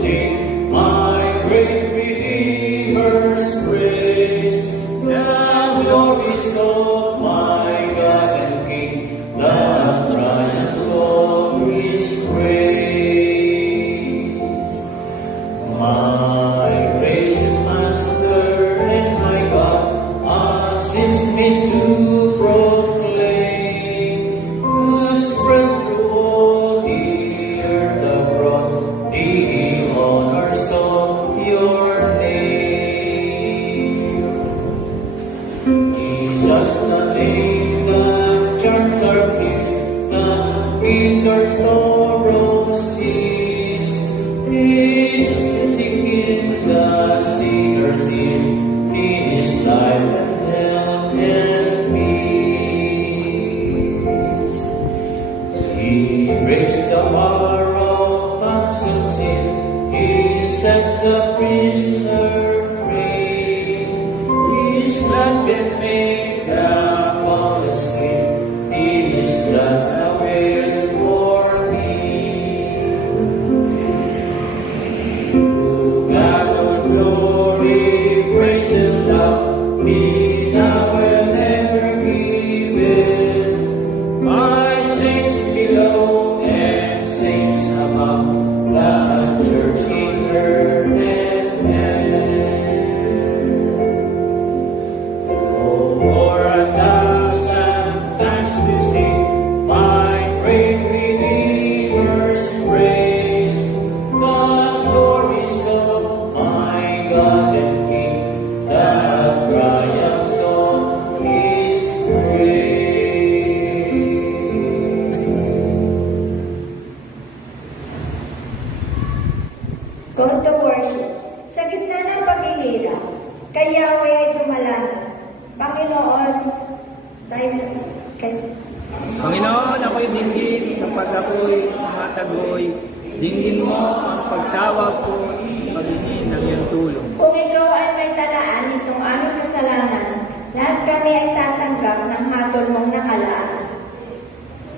sing my great Redeemer's praise. Now glories of my God and King, the triumphs of His praise. My gracious Master and my God, assist me to proclaim, to spread through all the earth abroad the honors of your name. Jesus, the name that charms our fears, that gives our sorrow cease. His music in the sinner's ears, His life and health and peace. He breaks the power of cancelled sin, He sets the prisoner free. His blood can make the foulest sleep, His blood avails for me. To God all glory, praise and love, be now and ever given. My saints below and saints above, the church in earth and heaven. Oh, for 1,000 times to sing my great Redeemer's praise, the glories of my God and King, the triumphs of His praise. Go to worship. Sa gitna ng paghihirap, kay Yahweh ay dumalangin. Panginoon, Panginoon, ako'y dinggin kapag ako'y matagoy. Dinggin mo ang pagtawag ko, pagingin ng iyong tulong. kung ikaw ay may talaan nitong aming kasalanan, lahat kami ay tatanggap ng hatol mong nakalaan.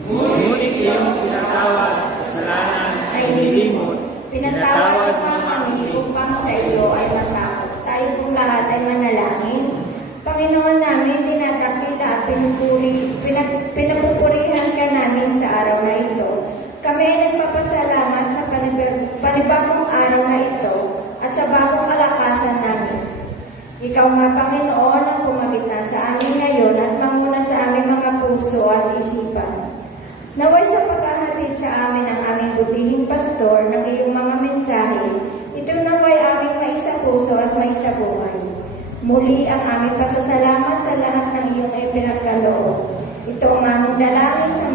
Ngunit iyong pinatawad, kasalanan ay hinilimot. Pinatawad mo kami upang sa iyo ay matakot. Tayo pong lahat ay manalangin. Panginoon namin, dinadakila at pinapupurihan ka namin sa araw na ito. Kami ay nagpapasalamat sa panibagong araw na ito at sa bagong kalakasan namin. Ikaw nga, Panginoon, ang pumagitna sa amin ngayon at manguna sa aming mga puso at isipan. Naway sa paghahatid sa amin ang aming butihing pastor ng iyong mga mensahe, ito naway aming maisapuso at maisabuhay. Muli ang aming pasasalamat sa lahat ng iyong ipinagkaloob. Ito ang aming dalangin sa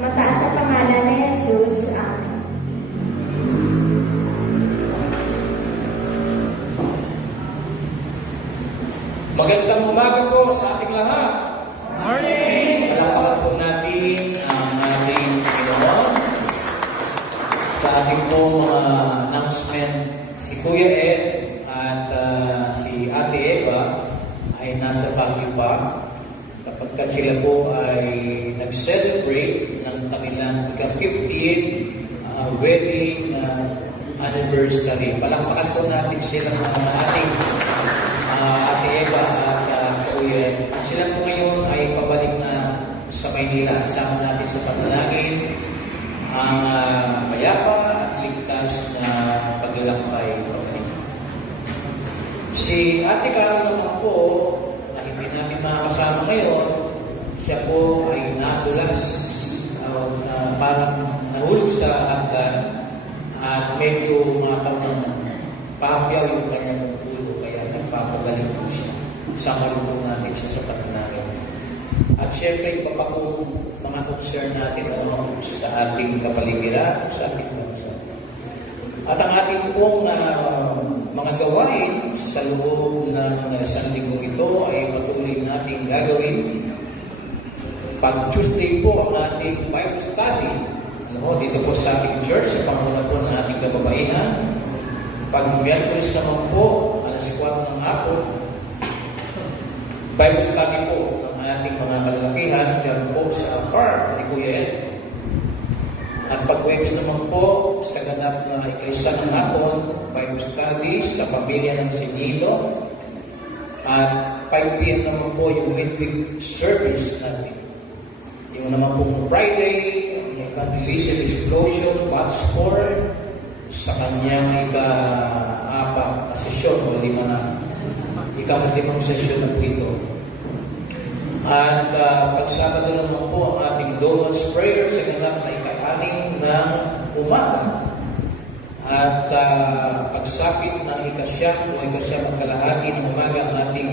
mataas na pangalan ni Jesus. Amen. Magandang umaga po sa ating lahat. Morning! Palakpakan po natin ang ating Panginoon. Sa ating po mga announcement, si Kuya Ed at si Ate Eva ay nasa Baguio pa. Kapag sila po ay nag-celebrate ng kanilang ika-50th wedding anniversary. Palakpakan po natin sila sa ating Ate Eva at Kuya Ed. Sila po ngayon ay pabalik na sa Maynila. Sama natin sa panalangin ang mayapa at ligtas na paglalakbay. Si Ate Carol naman po, na hindi natin makakasama ngayon, siya po ay nadulas na parang nahulog sa hagdan at medyo matawang pahapyaw yung kanyang ulo, kaya nagpapagaling po siya. Sama rin po natin siya sa panalangin. At syempre, iba pa po mga concern natin sa ating kapaligiran, sa ating bansa. At ang ating pong mga gawain sa loob ng isang linggo ito ay patuloy natin gagawin. Pag Tuesday po ang ating Bible study, dito po sa ating church, sa panguna po ng ating kababaihan. Pag Miyerkules naman po, alas 4 ng hapon, Bible study po ng ating mga kalalakihan dyan po sa park ni Kuya Ed. At pag-Webes naman po, sa ganap na ika-1 ng hapon, Bible studies sa pamilya ng Sinido. At 5 p.m. naman po yung midweek service natin. Yung naman po Friday, Evangelism Explosion, Watch for, sa kanyang ika-4 na sesyon, o 5 na, ika-5 sesyon na po ito. At pag-Sabado naman po ang ating Dawn's Prayer sa ganap na ika-6 ng umaga. At pagsapit ng ika-9 o ika-9 ng kalahati ng umaga ang ating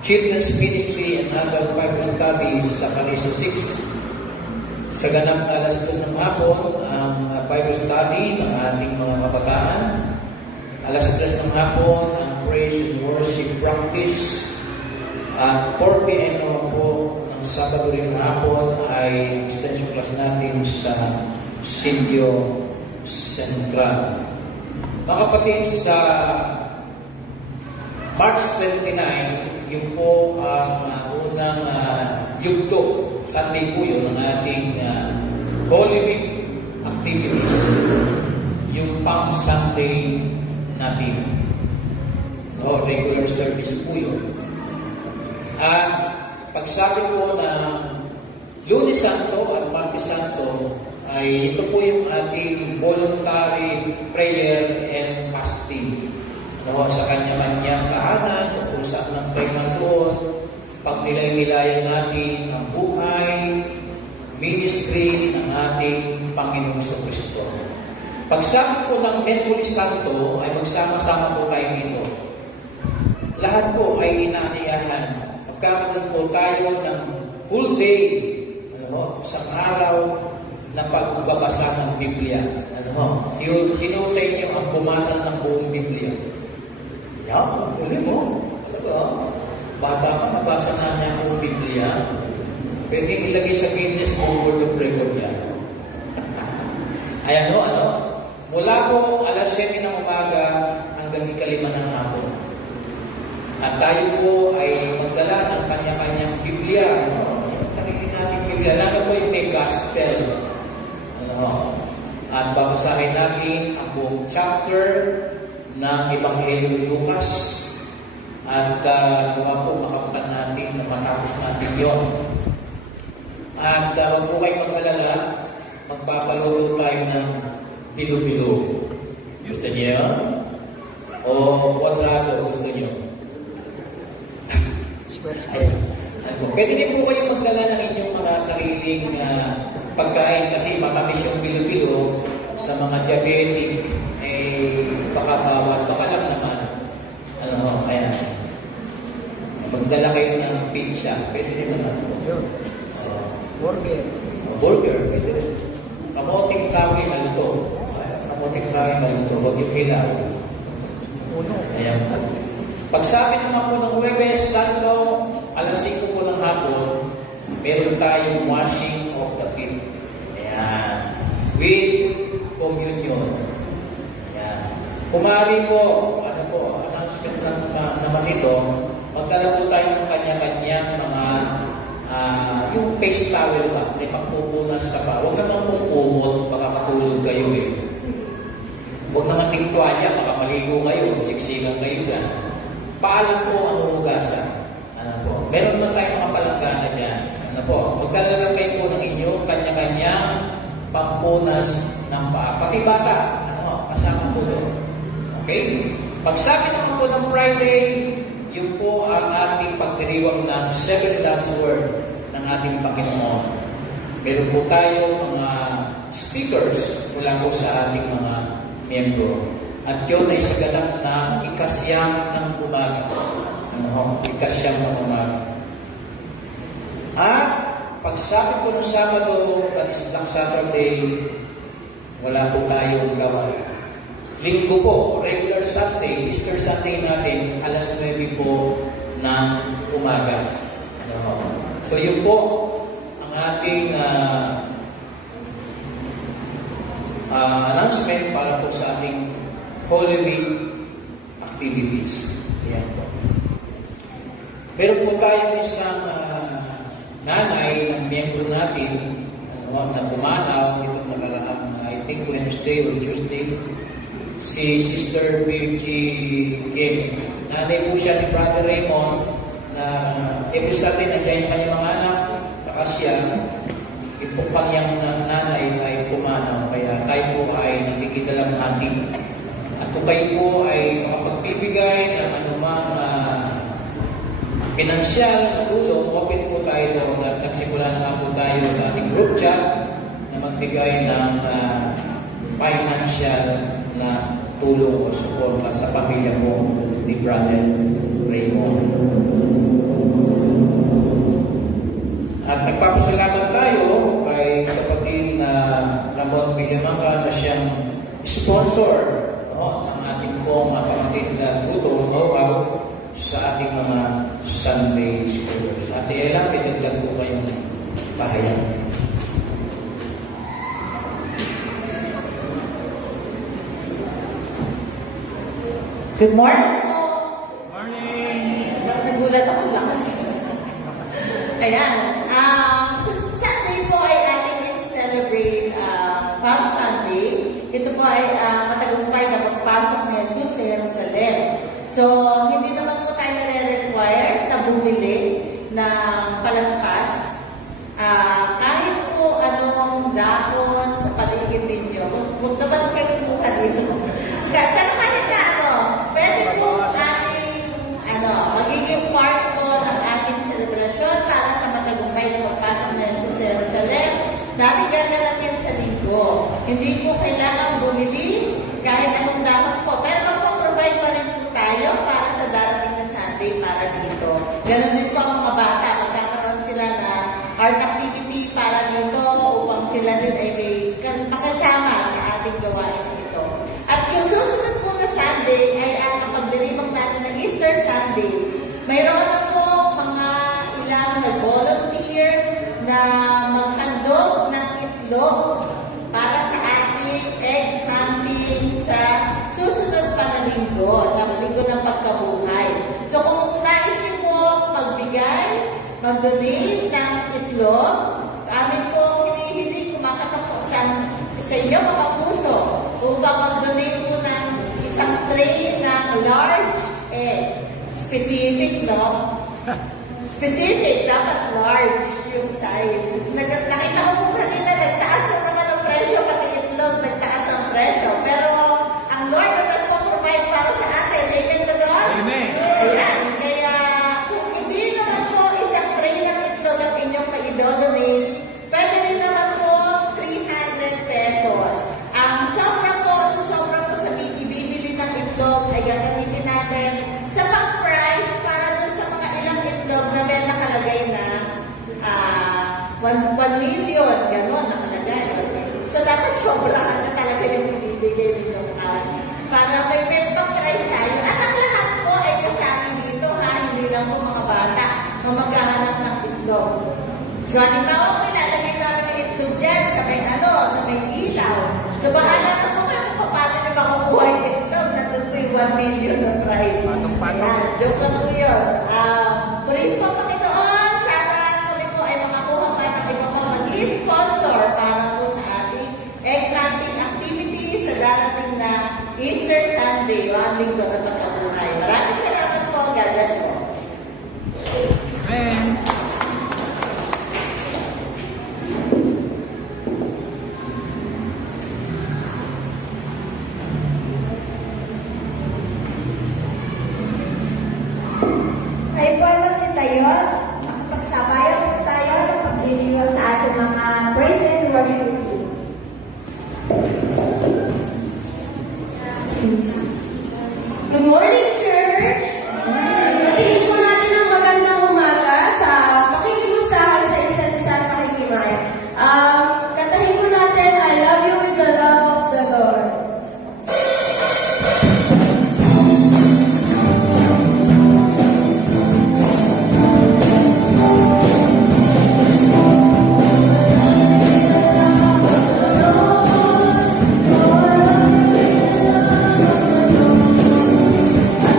Children's Ministry and Adult Bible Studies sa Kanisa 6. Sa ganap na alas 2 ng hapon ang Bible Study ng ating mga kabataan. Alas 3 ng hapon ang Praise and Worship Practice. At 4 p.m. naman po ng Sabado rin ng hapon ay extension class natin sa Sindio Central. Mga kapatid, sa March 29, yun po ang unang yugto. Sunday po yun ang ating Holy Week activities. Yung Palm Sunday natin. No, regular service po yun. At pagsabi po ng Lunes Santo at Martes Santo ay ito po yung ating voluntary prayer and fasting. No, sa kanya-kanyang kahanan, kung saan ang tayo nandoon, pag nilay-nilayan natin ang buhay, ministry ng ating Panginoong Kristo. Pagsabi po ng Merkulis Santo ay magsama-sama po tayo dito. Lahat po ay inaaniyahan. Magkakaroon po tayo ng full day, sa araw na pagbabasa ng Biblia. Sino sa inyo ang bumasa ng buong Biblia? Yan, huli mo. Talaga, bata ka, nabasa na niya ang buong Biblia. Pwedeng ilagay sa Guinness World of Record yan. Ayan, mula po alas 7 ng umaga hanggang 5 ng hapon. At tayo po ay magdala ng kanya-kanyang Biblia. Yung sarili natin Biblia. Lalo po yung may gospel. At babasahin natin ang buong chapter ng Ebanghelyo ni Lucas. At nawa po makabutan natin na matapos natin yon. At wag po kayong mag-alala, magpapalolo tayo ng bilo-bilo. Gusto niyo yun? O kwadrado gusto niyo? Pwede din po kayo magdala ng inyong mga sariling pagkain kasi matamis yung bilo-bilo sa mga diabetic, baka bawal, baka lang naman. Kaya magdala kayo ng pizza, pwede rin naman. Burger, pwede rin. Kamoting kawi maluto. Kamoting kawi maluto, huwag yung hilaw. Ayan. Pagsabi naman po ng Huwebes Santo, alas 5 po ng hapon, meron tayong washing of the feet. Ayan. With communion. Ayan. Kumari po, announcement naman ito, magdala po tayo ng kanya-kanyang mga yung face towel ba, may pangpupunas sa pa. Huwag naman pong kumot, baka matulog kayo Huwag naman tingtuanya, baka maligo kayo, siksikan kayo dyan. Paalam po ang hugasan. Meron na tayong mga palanggana dyan. Magdala kayo po ng inyong kanya-kanyang pampunas ng paa. Pati bata, kasama po doon. Okay? Pagsabi naman po ng Friday, yun po ang ating pagdiriwang ng 7 God's Word ng ating Panginoon. Meron po tayo mga speakers mula po sa ating mga miyembro. At yun ay sa ganap na ikasyam ng umaga. Ikasyam ng umaga. At pagsabi po ng Sabado, that is Black Saturday, wala po tayong gawain. Linggo po, regular Sunday, Easter Sunday natin, alas 9 po ng umaga. So yun po ang ating announcement para po sa ating Holy Week activities. Ayan po. Meron po tayong isang nanay ng miyembro natin, no, na pumanaw itong nakaraang, I think Wednesday or Tuesday, si Sister Virgie Kim. Nanay po siya ni Brother Raymond na every Sunday nandiyan yung kanyang mga anak, kakasya, itong kanyang nanay ay pumanaw. Kaya kayo po ay nakikita lang natin. At kung kayo po ay makapagbibigay ng anumang pinansyal na tulong, open po tayo doon at nagsimula na po tayo sa ating group chat na magbigay ng financial na tulong o suporta sa pamilya mo ni Brother Raymond. At nagpapasalamat tayo kay kapatid na Ramon Villamanga na siyang sponsor, no, ng ating pong kapatid na tulong sa ating mga Sunday scholars. Ate Ella, pinagdag po kayong pahayag. Good morning po. Morning! Nagulat ako lakas. Ayan. Sa Sunday po ay ating celebrate Palm Sunday. Ito po ay matagumpay na pagpasok ni Jesus sa Jerusalem. So, hindi naman po tayo nare-require na bumili ng palaspas. Kahit po anong dahon sa paligid ninyo, huwag naman kayo kumuha dito. Pero kahit na pwede po ating magiging part po ng ating selebrasyon para sa matagumpay na pagpasok na Jesus sa Jerusalem. Natin gaganapin sa linggo. Hindi po kailangan bumili kahit anong dahon po. Pero magpo-provide pa rin po tayo para sa darating na Sunday para dito. Ganon din po ang mga bata. Magkakaroon sila na art activity para dito upang sila din ay may makasama sa ating gawain ito. At yung susunod po na Sunday ay ang pagdirimang natin ng Easter Sunday. Mayroon na po mga ilang nag-volunteer na maghandog ng itlog para sa ating egg hunting sa susunod pa na linggo, sa linggo ng pagkabuhay. So kung nais niyo po magbigay, mag-donate ng itlog, amin po hinihiling kumakatok po sa inyo mga puso upang mag-donate po ng isang tray ng large egg. Specific, no? Specific, dapat large yung size. Nakita ko po kanina, nagtaas na naman ang presyo, pati itlog, nagtaas ang presyo. Pero ang Lord na nagpo-provide para sa atin, amen na doon? Amen! Ayan, kaya kung hindi naman po isang tray ng itlog ang inyong maidodonate, pwede rin naman po 300 pesos. Ang sobra po sa ibibili ng itlog ay gagamitin natin sa pang-price para dun sa mga ilang itlog na may nakalagay na 1 million, gano'n nakalagay. So dapat sobrahan na talaga yung ibibigay ninyong cash. Para may pang-price tayo. At ang lahat po ay kasama dito, ha? Hindi lang po mga bata na maghahanap ng itlog. So halimbawa po ilalagay namin yung itlog dyan sa may ilaw. So bahala na po kayo kung paano na makukuha yung itlog. Nandun po yung 1 million na price. Patong-patong. Ayan, joke lang po yun. Purihin po Panginoon, sana kami po ay makakuha pa ng iba po mag-sponsor para po sa ating egg hunting activity sa darating na Easter Sunday, o ang linggo ng pagkabuhay. Maraming salamat po. God bless po. Amen! Tayo po ay magsitayon, makapagsabayan po tayo ng pagdiriwang sa ating mga praise and worship team. Good morning, church! Tingin po natin ang magandang umaga sa pakikimustahan sa isa't isa at pakikimay. Kantahin po natin, I love you with the love of the Lord. I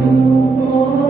Suko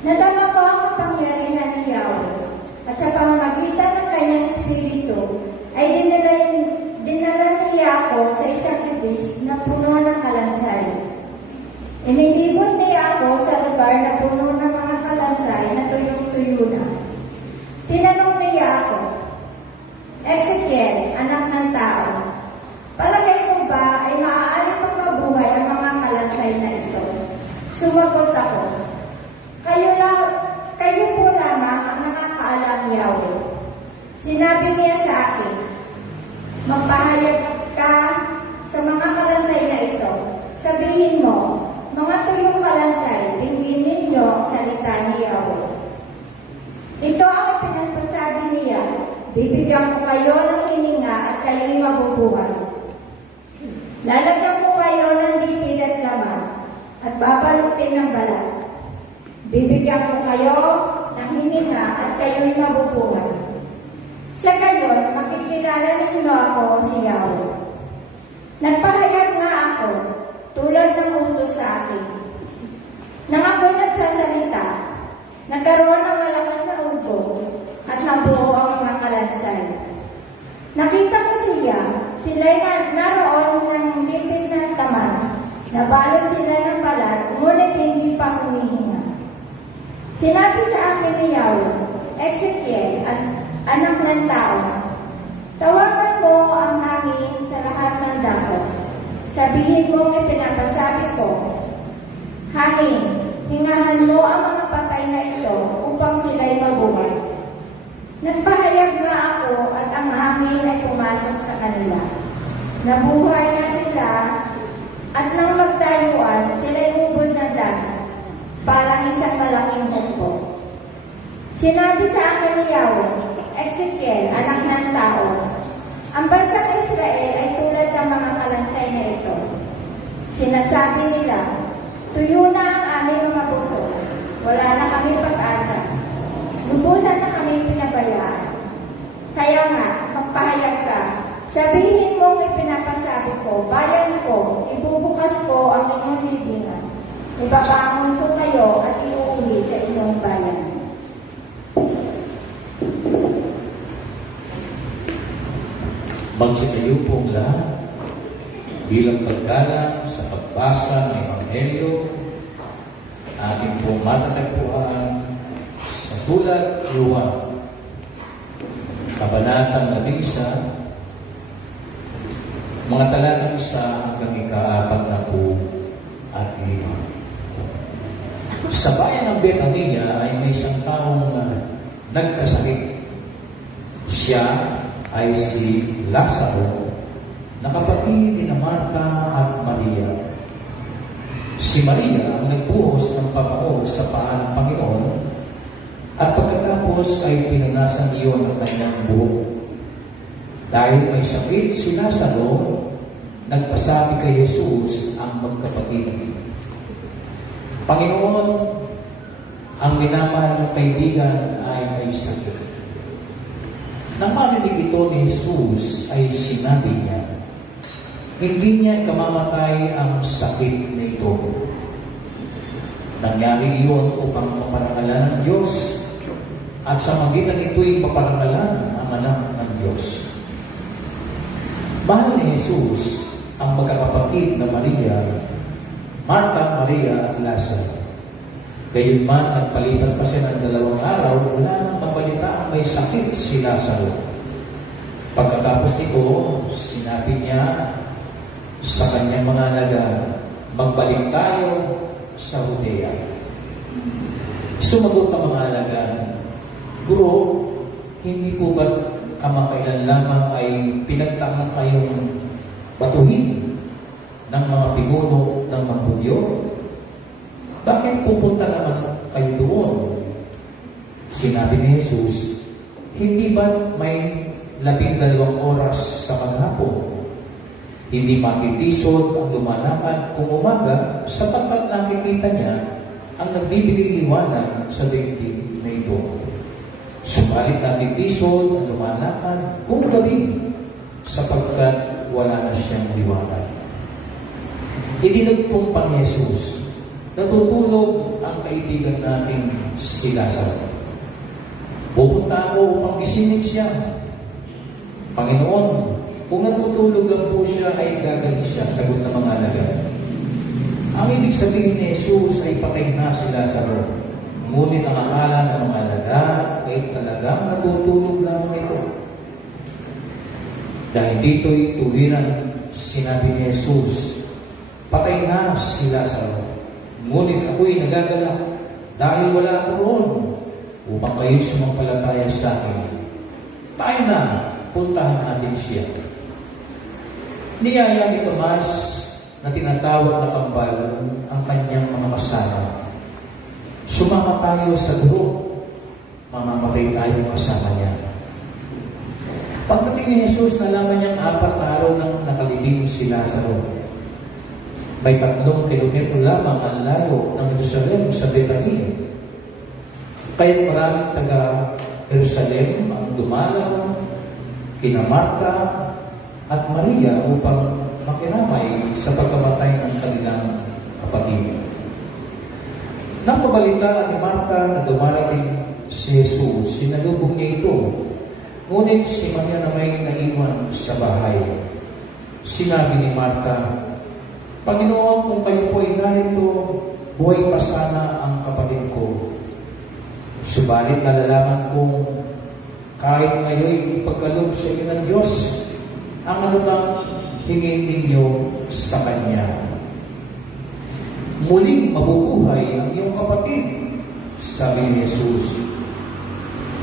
Nadama ko ang kapangyarihan ni Yahweh, at sa pamamagitan ng kanyang espiritu, ay dinala niya ako sa isang ibis na puno ng kalansay. Inilibot niya ako sa lugar na puno ng mga kalansay na tuyong-tuyo na. Tinanong niya ako, Ezekiel, anak ng tao, palagay mo ba ay maaari pang mabuhay ang mga kalansay na ito? Sumagot ako, kayo po lamang ang nakakaalam, Yahweh. Sinabi niya sa akin, magpahayag ka sa mga kalansay na ito. Sabihin mo, mga tuyong kalansay, dinggin ninyo ang salita ni Yahweh. Ito ang pinagpasabi niya, bibigyan ko kayo ng hininga at kayo'y mabubuhay. Lalagyan ko kayo ng litid at laman at babalutin ng balat. Bibigyan ko kayo ng hininga at kayo'y mabubuhay. Sa gayon, makikilala ninyo ako si Yahweh. Nagpahayag nga ako, tulad ng utos sa akin. Nang ako'y nagsasalita, nagkaroon ng malakas na ugo at nabuo ang mga kalansay. Nakita ko sila'y naroon ng litid na taman, nabalot sila ng balat, ngunit hindi pa humihinga. Sinabi sa akin ni Yahweh, Ezekiel, anak ng tao, tawagan mo ang hangin sa lahat ng dako. Sabihin mo na pinapasabi ko, hangin, hingahan mo ang mga patay na ito upang sila'y mabuhay. Nagpahayag na ako at ang hangin ay pumasok sa kanila. Nabuhay na sila at nang magtayuan, sila'y ubod ng dagat, parang isang malaking hukbo. Sinabi sa akin ni Yahweh, Ezekiel, anak ng tao, ang bansang Israel ay tulad ng mga kalansay na ito. Sinasabi nila, tuyo na ang aming mga buto, wala na kami pag-asa, lubusan na kami pinabayaan. Kaya nga, magpahayag ka, sabihin mo may pinapasabi ko, bayan ko, ibubukas ko ang inyong libingan, ibabangon ko kayo at iuwi sa inyong bayan. Magsitayo pong lahat bilang paggalang sa pagbasa ng Ebanghelyo, ating pong matatagpuan sa sulat Juan, Kabanatang 11, mga talatang 1 hanggang 4 at 5. Sa bayan ng Betania ay may isang taong nagkasakit. Siya ay si Lazaro, na kapatid ni Marta at Maria. Si Maria ang nagbuhos ng pabango sa paa ng Panginoon at pagkatapos ay pinunasan iyon ng kanyang buhok. Dahil may sakit si Lazaro, nagpasabi kay Jesus ang magkapatid, Panginoon, ang minamahal ng kaibigan ay may sakit. Nang marinig ito ni Jesus ay sinabi niya, hindi niya ikamamatay ang sakit na ito. Nangyari iyon upang maparangalan ng Diyos at sa magitan nito'y maparangalan ang anak ng Diyos. Mahal ni Jesus ang magkakapatid na Maria, Marta, Maria at Lazaro. Gayunman, nagpalipas pa siya ng 2 araw, wala nang mabalita ang may sakit si Lazaro. Pagkatapos nito, sinabi niya sa kanyang mga alagad, magbalik tayo sa Judea. Sumagot ang mga alagad, Guro, hindi po ba kamakailan lamang ay pinagtakang kayong batuhin ng mga pinuno ng mga Hudyo? Bakit pupunta naman kayo doon? Sinabi ni Jesus, hindi ba may 12 oras sa maghapon? Hindi matitisod ang lumalakad kung umaga sapagkat nakikita niya ang nagbibigay liwanag sa daigdig na ito. Subalit natitisod ang lumalakad kung gabi sapagkat wala na siyang liwanag. Idinugtong pa ni Jesus, natutulog ang kaibigan natin si Lazaro. Pupunta ako upang gisingin siya. Panginoon, kung natutulog lang po siya, ay gagaling siya, sagot ng mga alagad. Ang ibig sabihin ni Jesus ay patay na si Lazaro. Ngunit ang akala ng mga alagad ay talagang natutulog lang ito. Dahil dito'y tuwiran sinabi ni Jesus, patay na si Lazaro. Ngunit ako'y nagagalak dahil wala ako roon upang kayo sumampalataya sa akin. Tayo na, puntahan natin siya. Niyaya ni Tomas na tinatawag na kambal ang kanyang mga kasama. Sumama tayo sa guro, mamamatay tayo kasama niya. Pagdating ni Jesus, nalaman niyang 4 na araw nang nakalibing si Lazaro. May 3 kilometro lamang ang layo ng Jerusalem sa Bethania. Kaya maraming taga-Jerusalem ang dumalaw kina Marta at Maria upang makiramay sa pagkamatay ng kanilang kapatid. Nang mabalitaan ni Marta na dumarating si Jesus, sinalubong niya ito. Ngunit si Maria na may naiwan sa bahay. Sinabi ni Marta, Panginoon, kung kayo po ay narito, buhay pa sana ang kapatid ko. Subalit nalalaman kong kahit ngayon ipagkaloob sa inyo ng Diyos, ang anumang hingin ninyo sa Kanya. Muling mabubuhay ang iyong kapatid, sabi ni Jesus.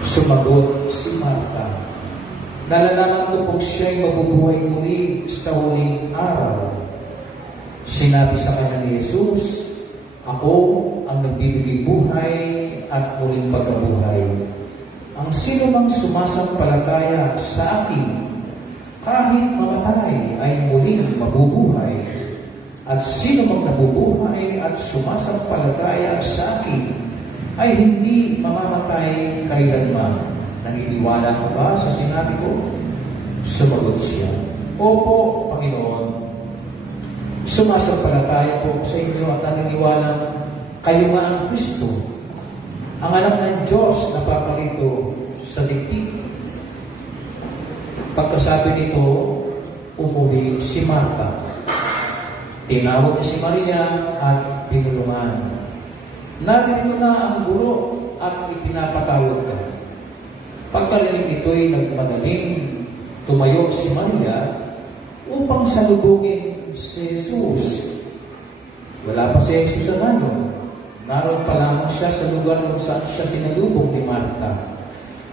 Sumagot si Marta, nalalaman ko kung siya'y mabubuhay muli sa huling araw. Sinabi sa kanya ni Jesus, ako ang nagbibigay buhay at muling pagkabuhay. Ang sino mang sumasampalataya sa akin, kahit mamatay ay muling mabubuhay. At sino mang nabubuhay at sumasampalataya sa akin, ay hindi mamamatay kailanman. Naniniwala ka ba sa sinabi ko? Sumagot siya, Opo, Panginoon. Sumasampalataya po sa inyo at naniniwala kayo nga ang Kristo, ang anak ng Diyos na paparito sa diktik. Pagkasabi nito, umuwi si Marta. Tinawag niya si Maria at binulungan. Narito na ang guro at ipinapatawag ka. Pagkarinig nito'y nagmadaling tumayo si Maria upang salubungin si Jesus. Wala pa si Jesus sa ngayon. Naroon pa lamang siya sa lugar kung saan siya sinalubong ni Marta.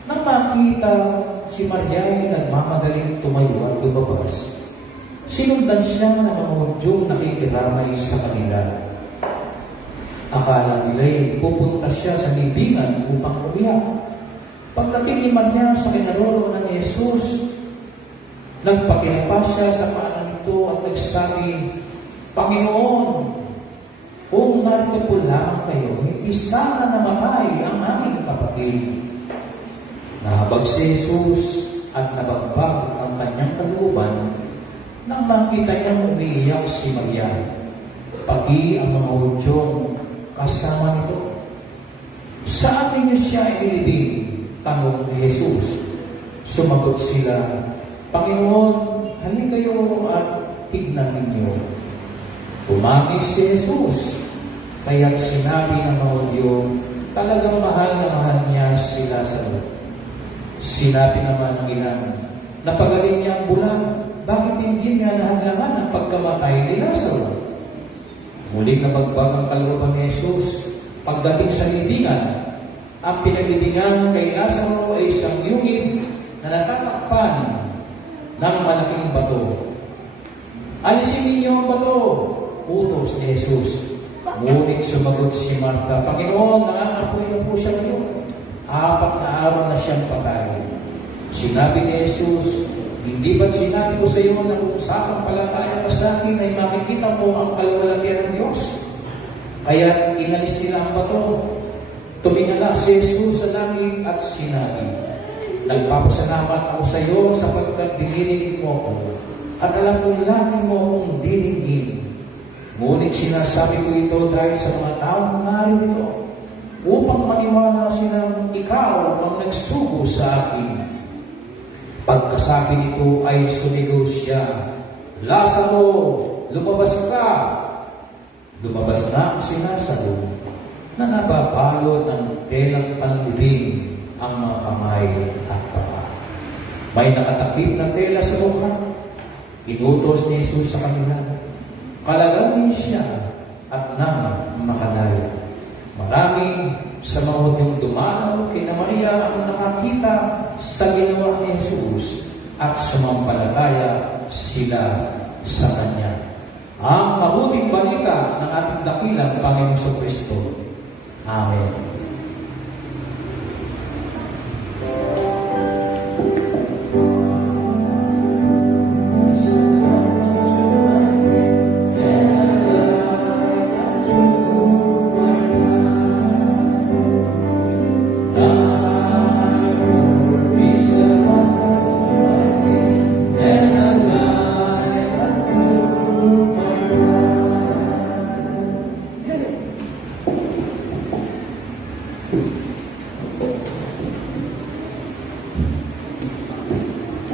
Nang makita si Maria ay nagmamadaling tumayo at lumabas, sinundan siya ng mga hudyong nakikiramay sa kanila. Akala nila'y pupunta siya sa libingan upang umiyak. Pagdating ni Maria sa kinaroroonan ni Jesus, nagpakilapa siya sa paanan nito at nagsabi, Panginoon, kung narito po lang kayo, hindi sana namatay ang aming kapatid. Nahabag si Jesus at nabagbag ang kanyang kalooban nang makita niyang umiiyak si Maria, pati ang mga hudyong kasama nito. Saan ninyo siya inilibing? Tanong ni Jesus. Sumagot sila, Panginoon, halin kayo at tignan ninyo. Umangis si Jesus, kaya't sinabi ng mga hudyo, talagang mahal na mahal niya si Lazaro. Sinabi naman ng ilan, napagaling niya ang bulan, bakit hindi niya nahadlangan ang pagkamatay ni Lazaro? Muling nabagbag ang kalooban ni Jesus. Pagdating sa libingan, ang pinaglibingan kay Lazaro ay isang yungib na natatakpan ng malaking bato. Alisin ninyo ang bato, utos ni Jesus. Ngunit sumagot si Marta, Panginoon, nangangapoy na po siya ngayon. 4 na araw na siyang patay. Sinabi ni Jesus, hindi ba't sinabi ko sa iyo na kung sasampalataya ka sa akin ay makikita mo ang kaluwalhatian ng Diyos? Kaya inalis nila ang bato. Tumingala si Jesus sa langit at sinabi, nagpapasalamat ako sa iyo sapagkat dininig mo ako at alam kong lagi mo akong dinigin. Ngunit sinasabi ko ito dahil sa mga taong narito upang maniwala silang ikaw ang nagsugo sa akin. Pagkasabi nito ay sumigaw siya, Lazaro, lumabas ka! Lumabas na si Lazaro na nababalot ng telang panlibing ang mga kamay at paa. May nakatakip na tela sa mukha. Inutos ni Jesus sa kanila. Kalagangin siya at nang makalaya. Marami sa mga yung dumanaw kina Maria ang nakakita sa ginawa ni Jesus at sumampalataya sila sa Kanya. Ang mabuting balita ng ating dakilang Panginoong Kristo. Amen.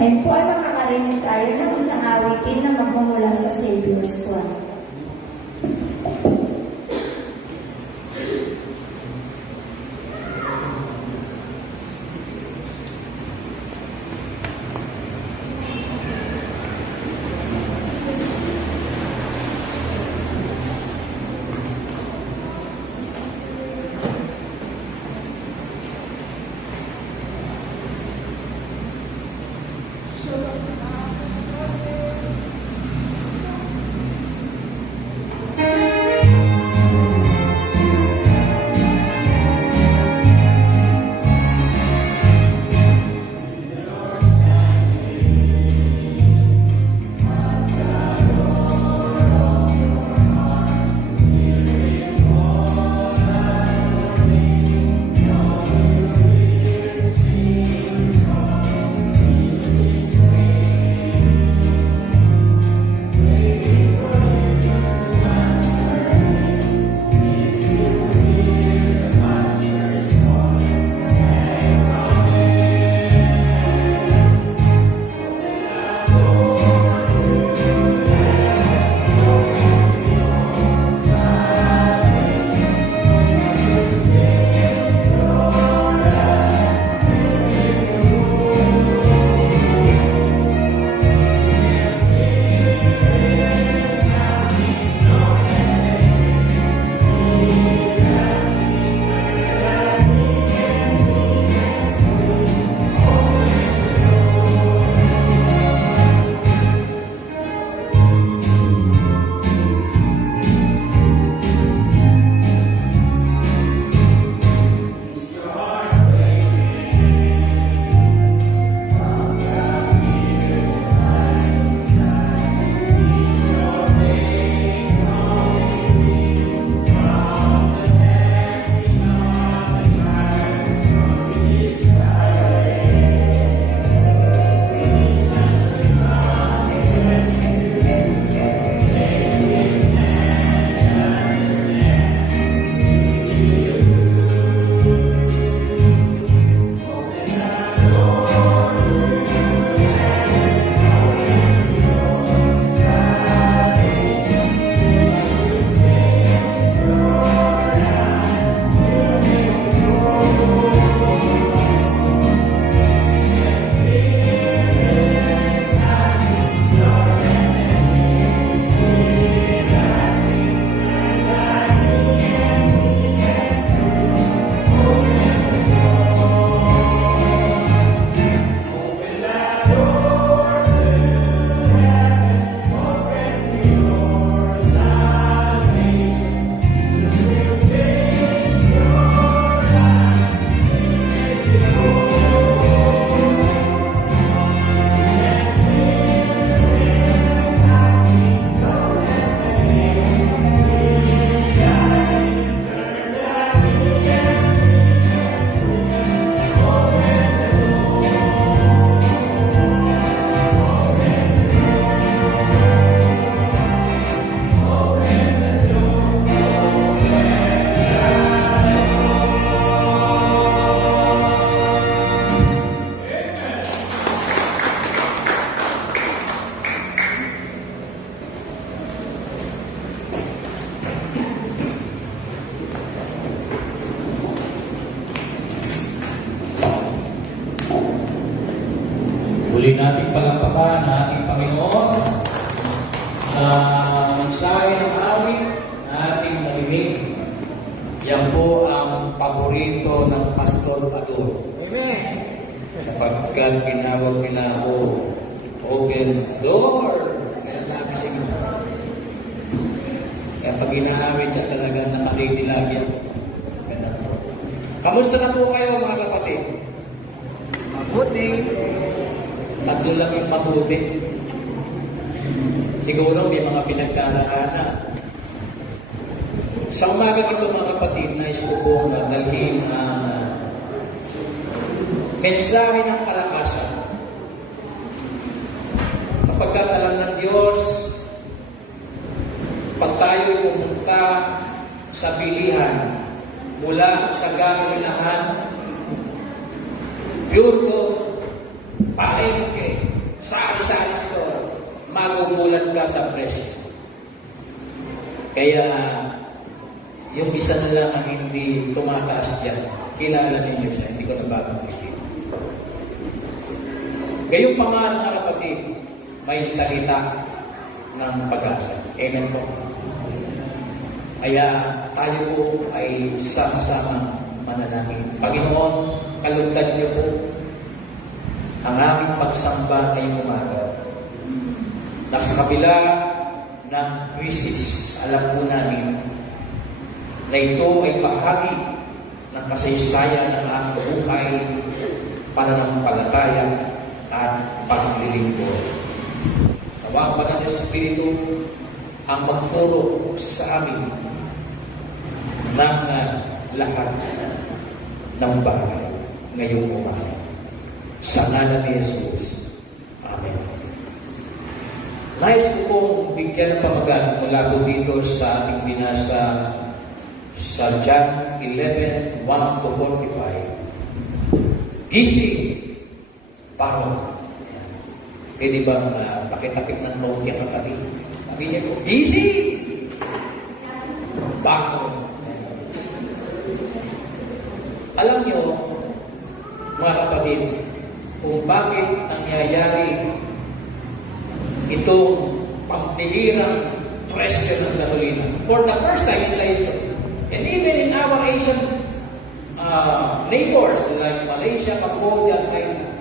Ngayon po ay makakarinig tayo ng isang awitin na magmumula sa Savior's Choir. Muli nating palampakan ang ating Panginoon sa mensahe ng awit na ating narinig. Yan po ang paborito ng Pastor Adoro. Sapagkat pinawag nila ako, open door. Kaya nagising na. Kaya pag inaawit siya talaga nakakitilag yan. Kamusta na po kayo mga kapatid? Mabuti. Tatlo lang yung mabuti. Siguro may mga pinagdaraanan. Sa umaga ito mga kapatid, nais ko pong dalhin ang mensahe ng kalakasan. Sapagkat alam ng Diyos, pag tayo pumunta sa bilihan mula sa gasolinahan, pure palengke, sari-sari store, magugulat ka sa presyo. Kaya, yung isa na lang ang hindi tumataas dyan, kilala ninyo siya, hindi ko nababanggitin. Gayong pa nga mga kapatid, may salita ng pag-asa. Amen po. Kaya tayo po ay sama-sama mananangin. Panginoon, kalugdan niyo po ang aming pagsamba ngayong umaga. Nasa kabila ng krisis, alam po namin na ito ay bahagi ng kasaysayan ng aming buhay, pananampalataya at paglilingkod. Nawang Banal na Espiritu ang magturo sa amin ng lahat ng bagay ngayong umaga. Sa ngalan ni Jesus. Amen. Nais ko pong bigyan pamagat mula po dito sa ating binasa sa John 11, 1-45. Gising, bangon. Pwede ba pakitapik ng konti ang katabi? Sabi niya po, gising, bangon. Alam niyo, mga kapatid, kung bakit nangyayari itong pambihirang presyo ng gasolina. For the first time in history, and even in our Asian neighbors like Malaysia, Cambodia, Thailand,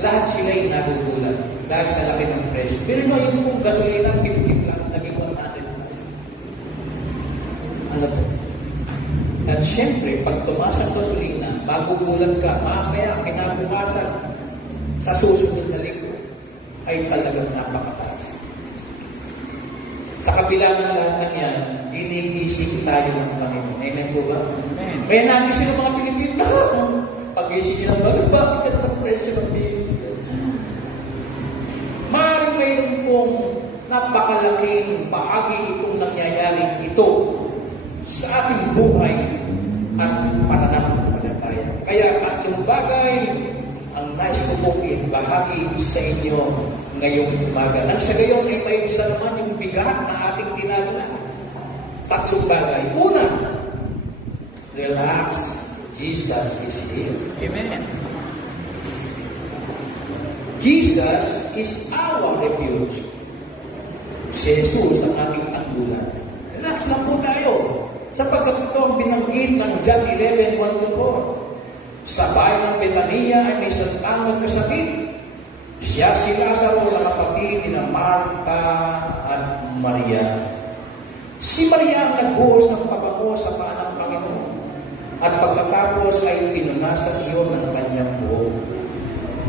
lahat sila'y nagugulat dahil sa laki ng presyo. Pero yung kung gasolina 50 plus, naging 100 plus. Ano po? At syempre, pag tumaas ang gasolina, magugulat ka, mamaya, kinabukasan, sa susunod na linggo, ay talagang napakataas. Sa kabila ng lahat ng yan, ginigising tayo ng Panginoon. Amen po ba? Amen. Kaya nagising ng mga Pilipino, pag-ising nyo ng bagay, bakit ang presyo ng Pilipino? Maaaring mayroon pong napakalaking bahagi itong nangyayari ito sa ating buhay at pananampalataya. Kaya tatlong bagay ang nais ko pong ibahagi sa inyo ngayong umaga. Nang sa gayon ay may isa naman yung bigat na ating ginagawa. Tatlong bagay. Una, relax. Jesus is here. Amen. Jesus is our refuge. Si Jesus ang ating tanggulan. Relax lang po tayo. Sapagkat ito ang binanggit ng John 11, 1-4. Sa bahay ng Betania ay may santang nagkasakit. Siya si Lazaro na kapatid ni Marta at Maria. Si Maria ang nagbuhos ng pabango sa paa ng Panginoon. At pagkatapos ay pinunasan iyon ng kanyang buhok.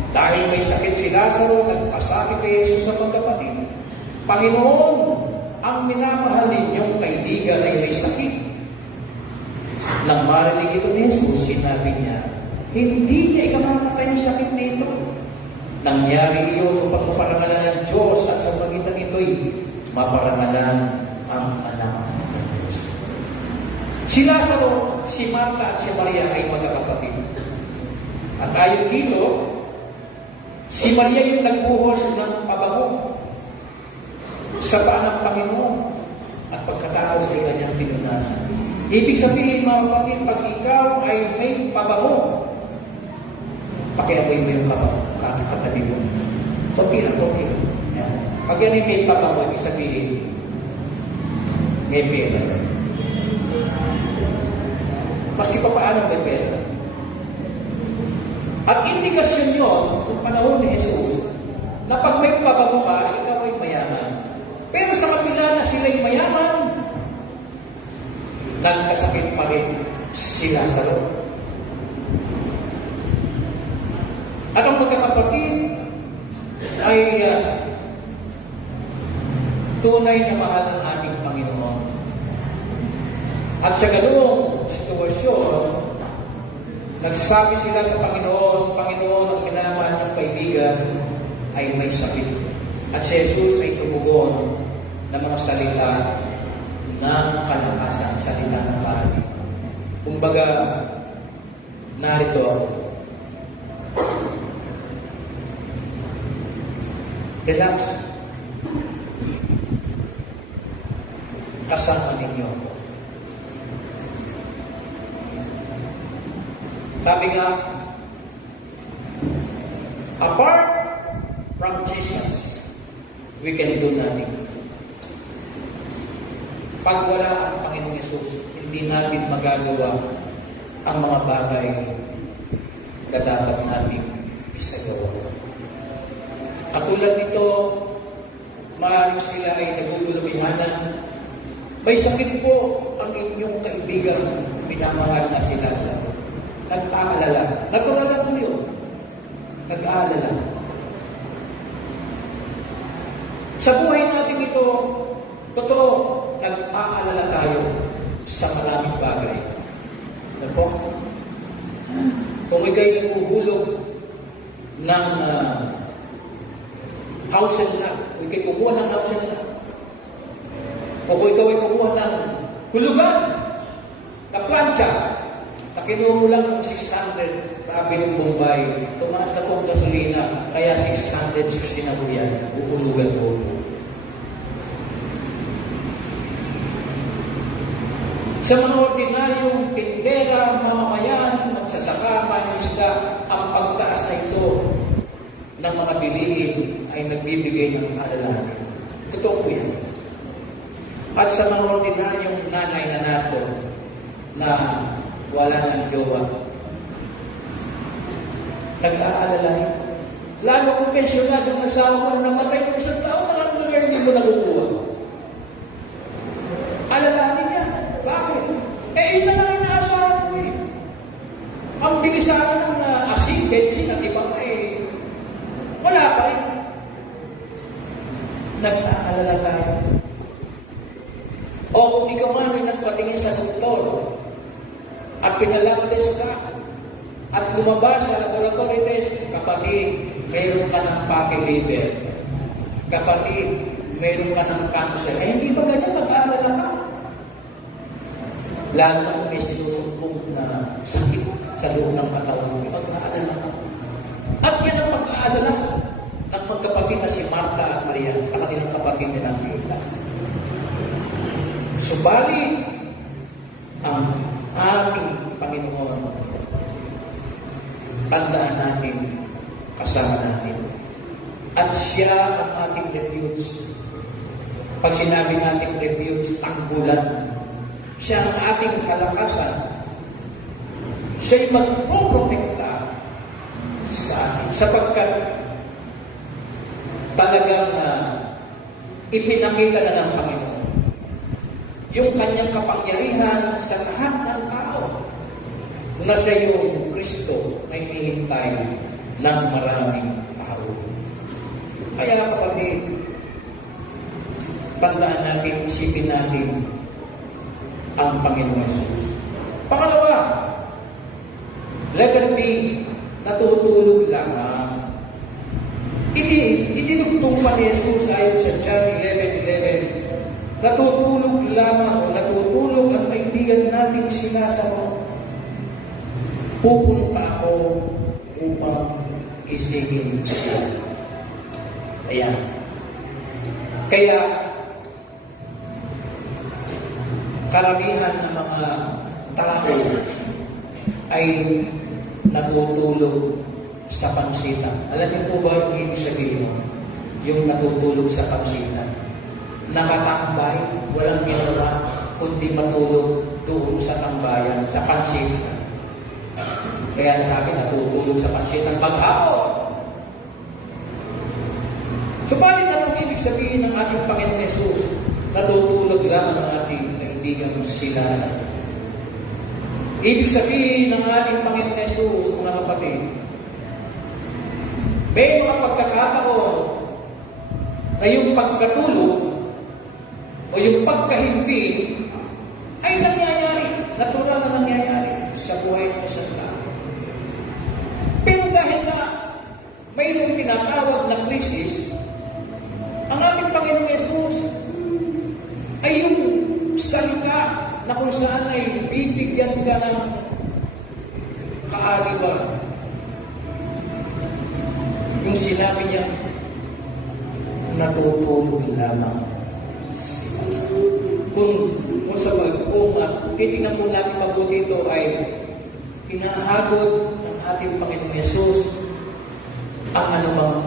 Dahil may sakit si Lazaro, nagpasakit kay Jesus sa magkapatid. Panginoon, ang minamahal ninyong kaibigan ay may sakit. Nang marinig ito ni Jesus, sinabi niya, hindi niya ikamamatay ang sakit nito. Nangyari iyon upang maparangalan ng Diyos at sa magitan ito'y maparangalan ang anak ng Diyos. Si Lazaro, si Marta at si Maria ay magkakapatid. At ayon dito, si Maria yung nagbuhos ng pabango sa paa ng Panginoon at pagkatapos ay kanyang pinunasan. Ibig sabihin, mga kapatid, pag ikaw ay may pabango, pakiamoy mo yung katabi mo. Okay lang, okay. Yan. Pag yan ay may pabango, ibig sabihin, may pera. Maski pa paano may pera. At indikasyon yun, noong panahon ni Jesus, na pag may pabango ka, ikaw ay mayaman. Pero sa kabila na sila'y mayaman, nagkasakit pa rin sila sa loob. At ang magkakapatid ay tunay na mahal ng ating Panginoon. At sa ganoong sitwasyon, nagsabi sila sa Panginoon, Panginoon, ang minamahal ng kaibigan ay may sakit. At si Jesus ay tumugon ng mga salita ng kalakasan, salita ng pari. Kumbaga, narito, relax. Kasama ninyo. Sabi nga, apart from Jesus, we can do nothing. Pag wala ang Panginoong Yesus, hindi natin magagawa ang mga bagay na dapat natin isagawa. Katulad nito, maaaring sila ay nagugulubihanan. May sakit po ang inyong kaibigan, minamahal na sila sa nag-aalala. Natural po yun. Nag-aalala. Sa buhay natin ito, totoo, nag-aalala tayo sa maraming bagay. Ano po? Kung ikaw'y naghuhulog ng house and lot, kung ikaw'y kumuha ng house and lot, o kung ikaw ay kumuha ng hulugan, na plancha, nakinuha mo lang ng 600 sa ng Bombay, tumaas na po ang gasolina, kaya 660 na po yan, uhulugan po. Sa mga ordinaryong tindera, mamamayan, magsasaka, manisda, ang pagtaas na ito ng mga bilihin ay nagbibigay ng alalahanin. Totoo po yan. At sa mga ordinaryong nanay na nato na wala ng jowa, nag-aalala. Lalo kung pensyonado ng asawa mo na namatay ng isang taon, hindi mo nakukuha. Alalahanin niya. Bakit? Yun na lang inaasahan ko eh. Ang bilisanan ng asin, bensin, at iba pa wala pa rin. Nag-aalala tayo. O kung ikaw man ay nagpatingin sa doktor at pinalab test ka at lumabas sa laboratory test, kapatid, mayroon ka ng fatty liver. Kapatid, mayroon ka ng cancer. Hindi ba ganyan mag-aalala ka? Lalo na kung may sinusumpong na sakit sa loob ng katawan mo, mag-aalala ka. At yan ang pag-aalala ng magkapatid na si Martha at Maria sa kanilang kapatid nila si Lazaro. Subalit, ang ating Panginoon, tandaan natin, kasama natin. At siya ang ating refuge. Pag sinabi natin refuge, tanggulan. Siya ang ating kalakasan. Siya'y magpoprotekta sa atin. Sapagkat talagang ipinakita na ng Panginoon yung kanyang kapangyarihan sa lahat ng tao na sa iyong Kristo ay hinihintay ng maraming tao. Kaya kapatid, tandaan natin, isipin natin ang Panginoon Jesus. Pangalawa, letter B, natutulog lamang. Idinugtong pa ni Jesus ayon sa John 11:11. Natutulog lamang o natutulog ang kaibigan natin si Lazaro. Pupunta ako upang isingin siya. Ayan. Kaya, karamihan ng mga tao ay natutulog sa pansitan. Alam niyo po ba yung ibig sabihin nun? Yung natutulog sa pansitan. Nakatambay, walang ginawa, kundi matulog doon sa tambayan, sa pansitan. Kaya nasabi, natutulog sa pansitan maghapon. Subalit anong ibig sabihin ng ating Panginoon Yesus? Natutulog lang ang ating kaibigan sila. Ibig sabihin ng ating Panginoon Yesus, mga kapatid, may mga pagkakataon na yung pagkatulog o yung pagkahimpi ay nangyayari, natural na nangyayari sa buhay ng isang tao. Pero dahil na mayroong tinatawag na krisis, ang ating Panginoong Yesus ay yung salita na kung saan ay bibigyan ka ng kaaliwan. Yung sinabi niya, natutulog lamang sila. Kung titingnan po natin mabuti ito ay pinahagod ng ating Panginoong Yesus ang anumang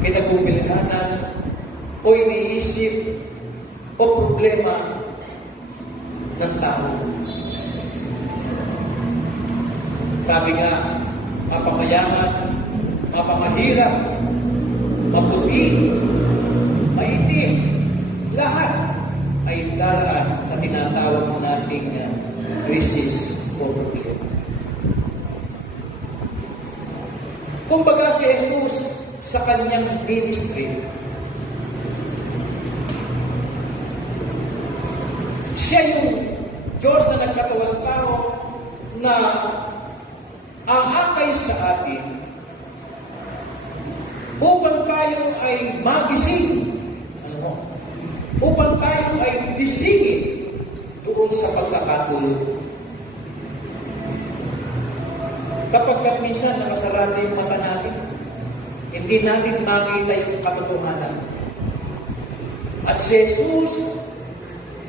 kinagubilhanan o iniisip o problema ng tao. Sabi nga, mapamayaman, mapamahirap, maputi, maitim, lahat ay daraan sa tinatawag nating krisis o problema. Kumbaga si Jesus sa kanyang ministry, siya yung Diyos na nagkatawang tao na ang akay sa atin upang tayo ay magising. Upang tayo ay gisingin doon sa pagkakatulog. Kapag minsan nakasarado yung mata natin, hindi natin makita yung katotohanan. At si Jesus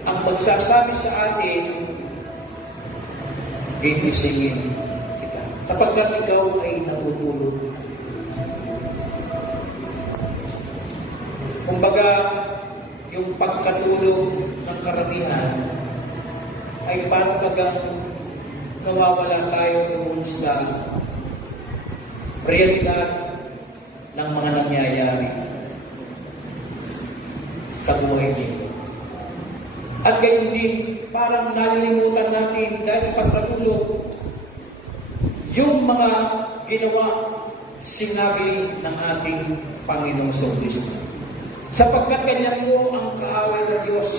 ang magsasabi sa atin, gigisingin kita. Sapagkat ikaw ay natutulog. Kumbaga, yung pagkatulog ng karamihan ay parang bagang nawawala tayo doon sa realidad ng mga nangyayari sa buhay dito. At gayon din, parang nalilimutan natin dahil sa pagkatulog yung mga ginawa, sinabi ng ating Panginoong Kristo. Sapagkat ganyan po ang kaaway ng Diyos.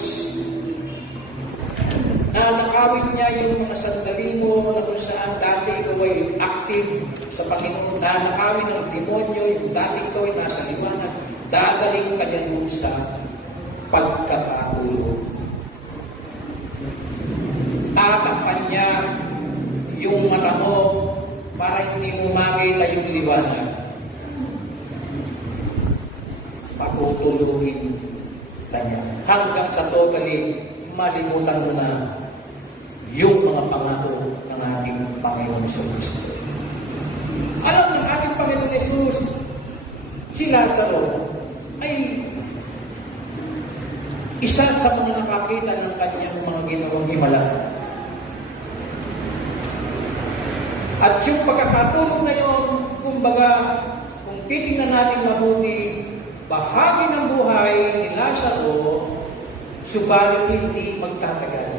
Na nakawit niya yung mga sandali mo na kung saan dati ikaw ay active sa Panginoon, na nakawit ng demonyo, yung dati ikaw ay nasa liwanag, dadaling ka niya doon sa pagkakatulog. Tatakpan niya yung mata mo para hindi mo makita yung liwanag. Patutulugin kanya. Hanggang sa totally malimutan mo na yung mga pangako ng ating Panginoon Jesus. Alam ng ating Panginoon Jesus, si Lazaro ay isa sa mga nakakita ng kanyang mga ginawang himala. At yung pagkakatulog na yun, kumbaga, kung titingnan natin mabuti, bahagi ng buhay ni Lazaro, subalit hindi magtatagal.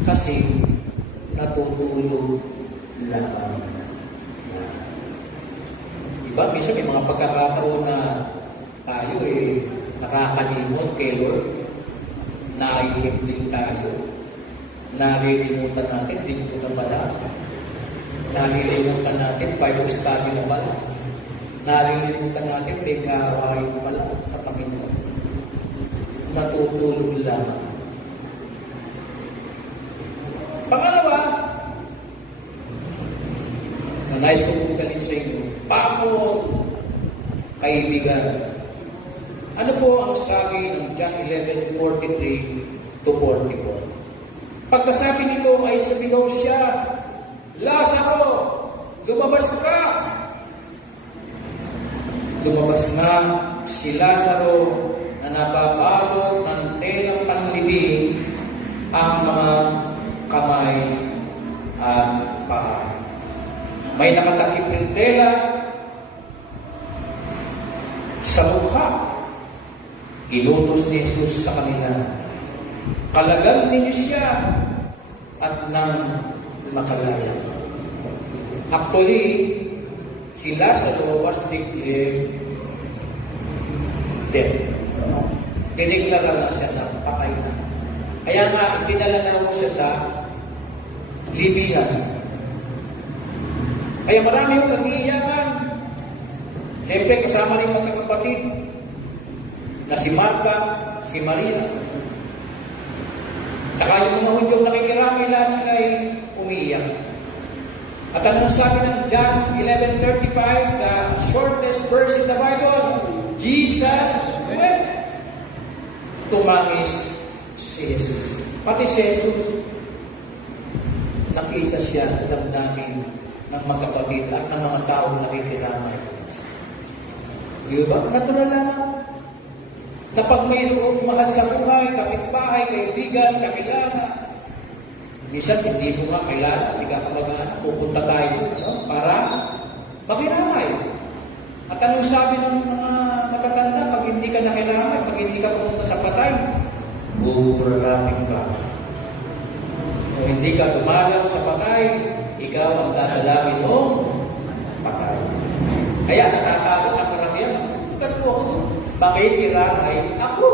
Kasi natutulog lamang. Diba? Minsan may mga pagkakataon na tayo nakakalimot kay Lord. Naihimling tayo. Nalilimutan natin, linggo na pala. Nalilimutan natin, Bible study na pala. Nalilimutan natin, may kaawain pala sa Panginoon. Natutulog lamang. Pangalawa, na nais ko pugalin sa inyo, paano kaibigan? Ano po ang sabi ng John 11:43 to 44? Pagkasabi nito ay sumigaw siya, Lazaro, lumabas ka! Lumabas na si Lazaro na nababalot ng telang panlibing ang mga kamay at paa. May nakatakip ng tela sa mukha. Inutos ni Jesus sa kanila. Kalagan ninyo siya at nang makalaya. Actually, si Lazaro was declared dead. Dineklara na siya na patay na. Kaya nga, dinala na mo siya sa libingan. Kaya marami yung nag-iiyakan. Siyempre, kasama rin mga kapatid na si Martha, si Maria. Saka yung mga Hudyong nakikirami, lahat sila ay umiiyak. At anong sabi ng John 11:35, the shortest verse in the Bible, Jesus wept. Tumangis si Jesus. Pati si Jesus, nakisa siya sa damdamin ng magkapatid at ng mga taong nakikiramay. Diba? Natural lang. Na pag mayroong mahal sa buhay, kapitbahay, kaibigan, kakilala, minsan hindi mo nga kailangan, hindi ka kamag-anak, pupunta tayo para makiramay. At anong sabi ng mga matatanda, pag hindi ka nakiramay, pag hindi ka pumunta sa patay, buburating ka. Kung hindi ka dumalaw sa patay, ikaw ang dadalawin ng patay. Kaya natatakot ang karamihan, bakit po ako? Makikiramay ako.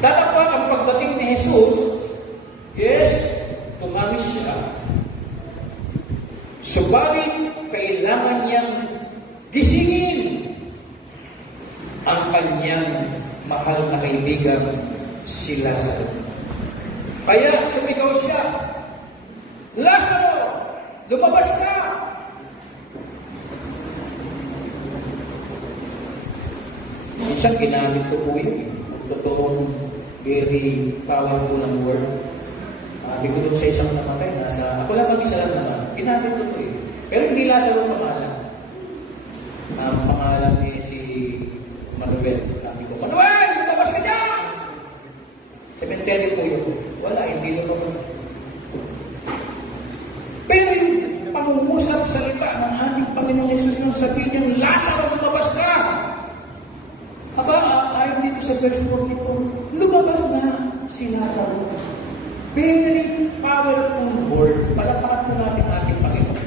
Tatapat ang pagdating ni Jesus, yes, tumangis siya. Subalit, kailangan niyang gisingin ang kanyang mahal na kaibigan, si Lazaro. Kaya sumigaw siya, Lazaro, lumabas ka! Minsan ginamit ko po yun. Totoong very powerful ng word. Sabi ko doon sa isang namatay, ako lang mag-isa lang naman. Ginamit ko ito eh. Pero hindi Lazaro pangalan. Ang pangalan ni si Manuel. Sabi ko, Manuel, lumabas ka dyan! Cemetery po yun. Wala, hindi lumabas. Pero yung pangungusap salita ng ating Panginoong Jesus nang sabihin niyang, Lazaro, lumabas ka! Aba, ayon dito sa verse 44, lumabas na si Lazaro. Very powerful word. Palapakan po natin ating Panginoon.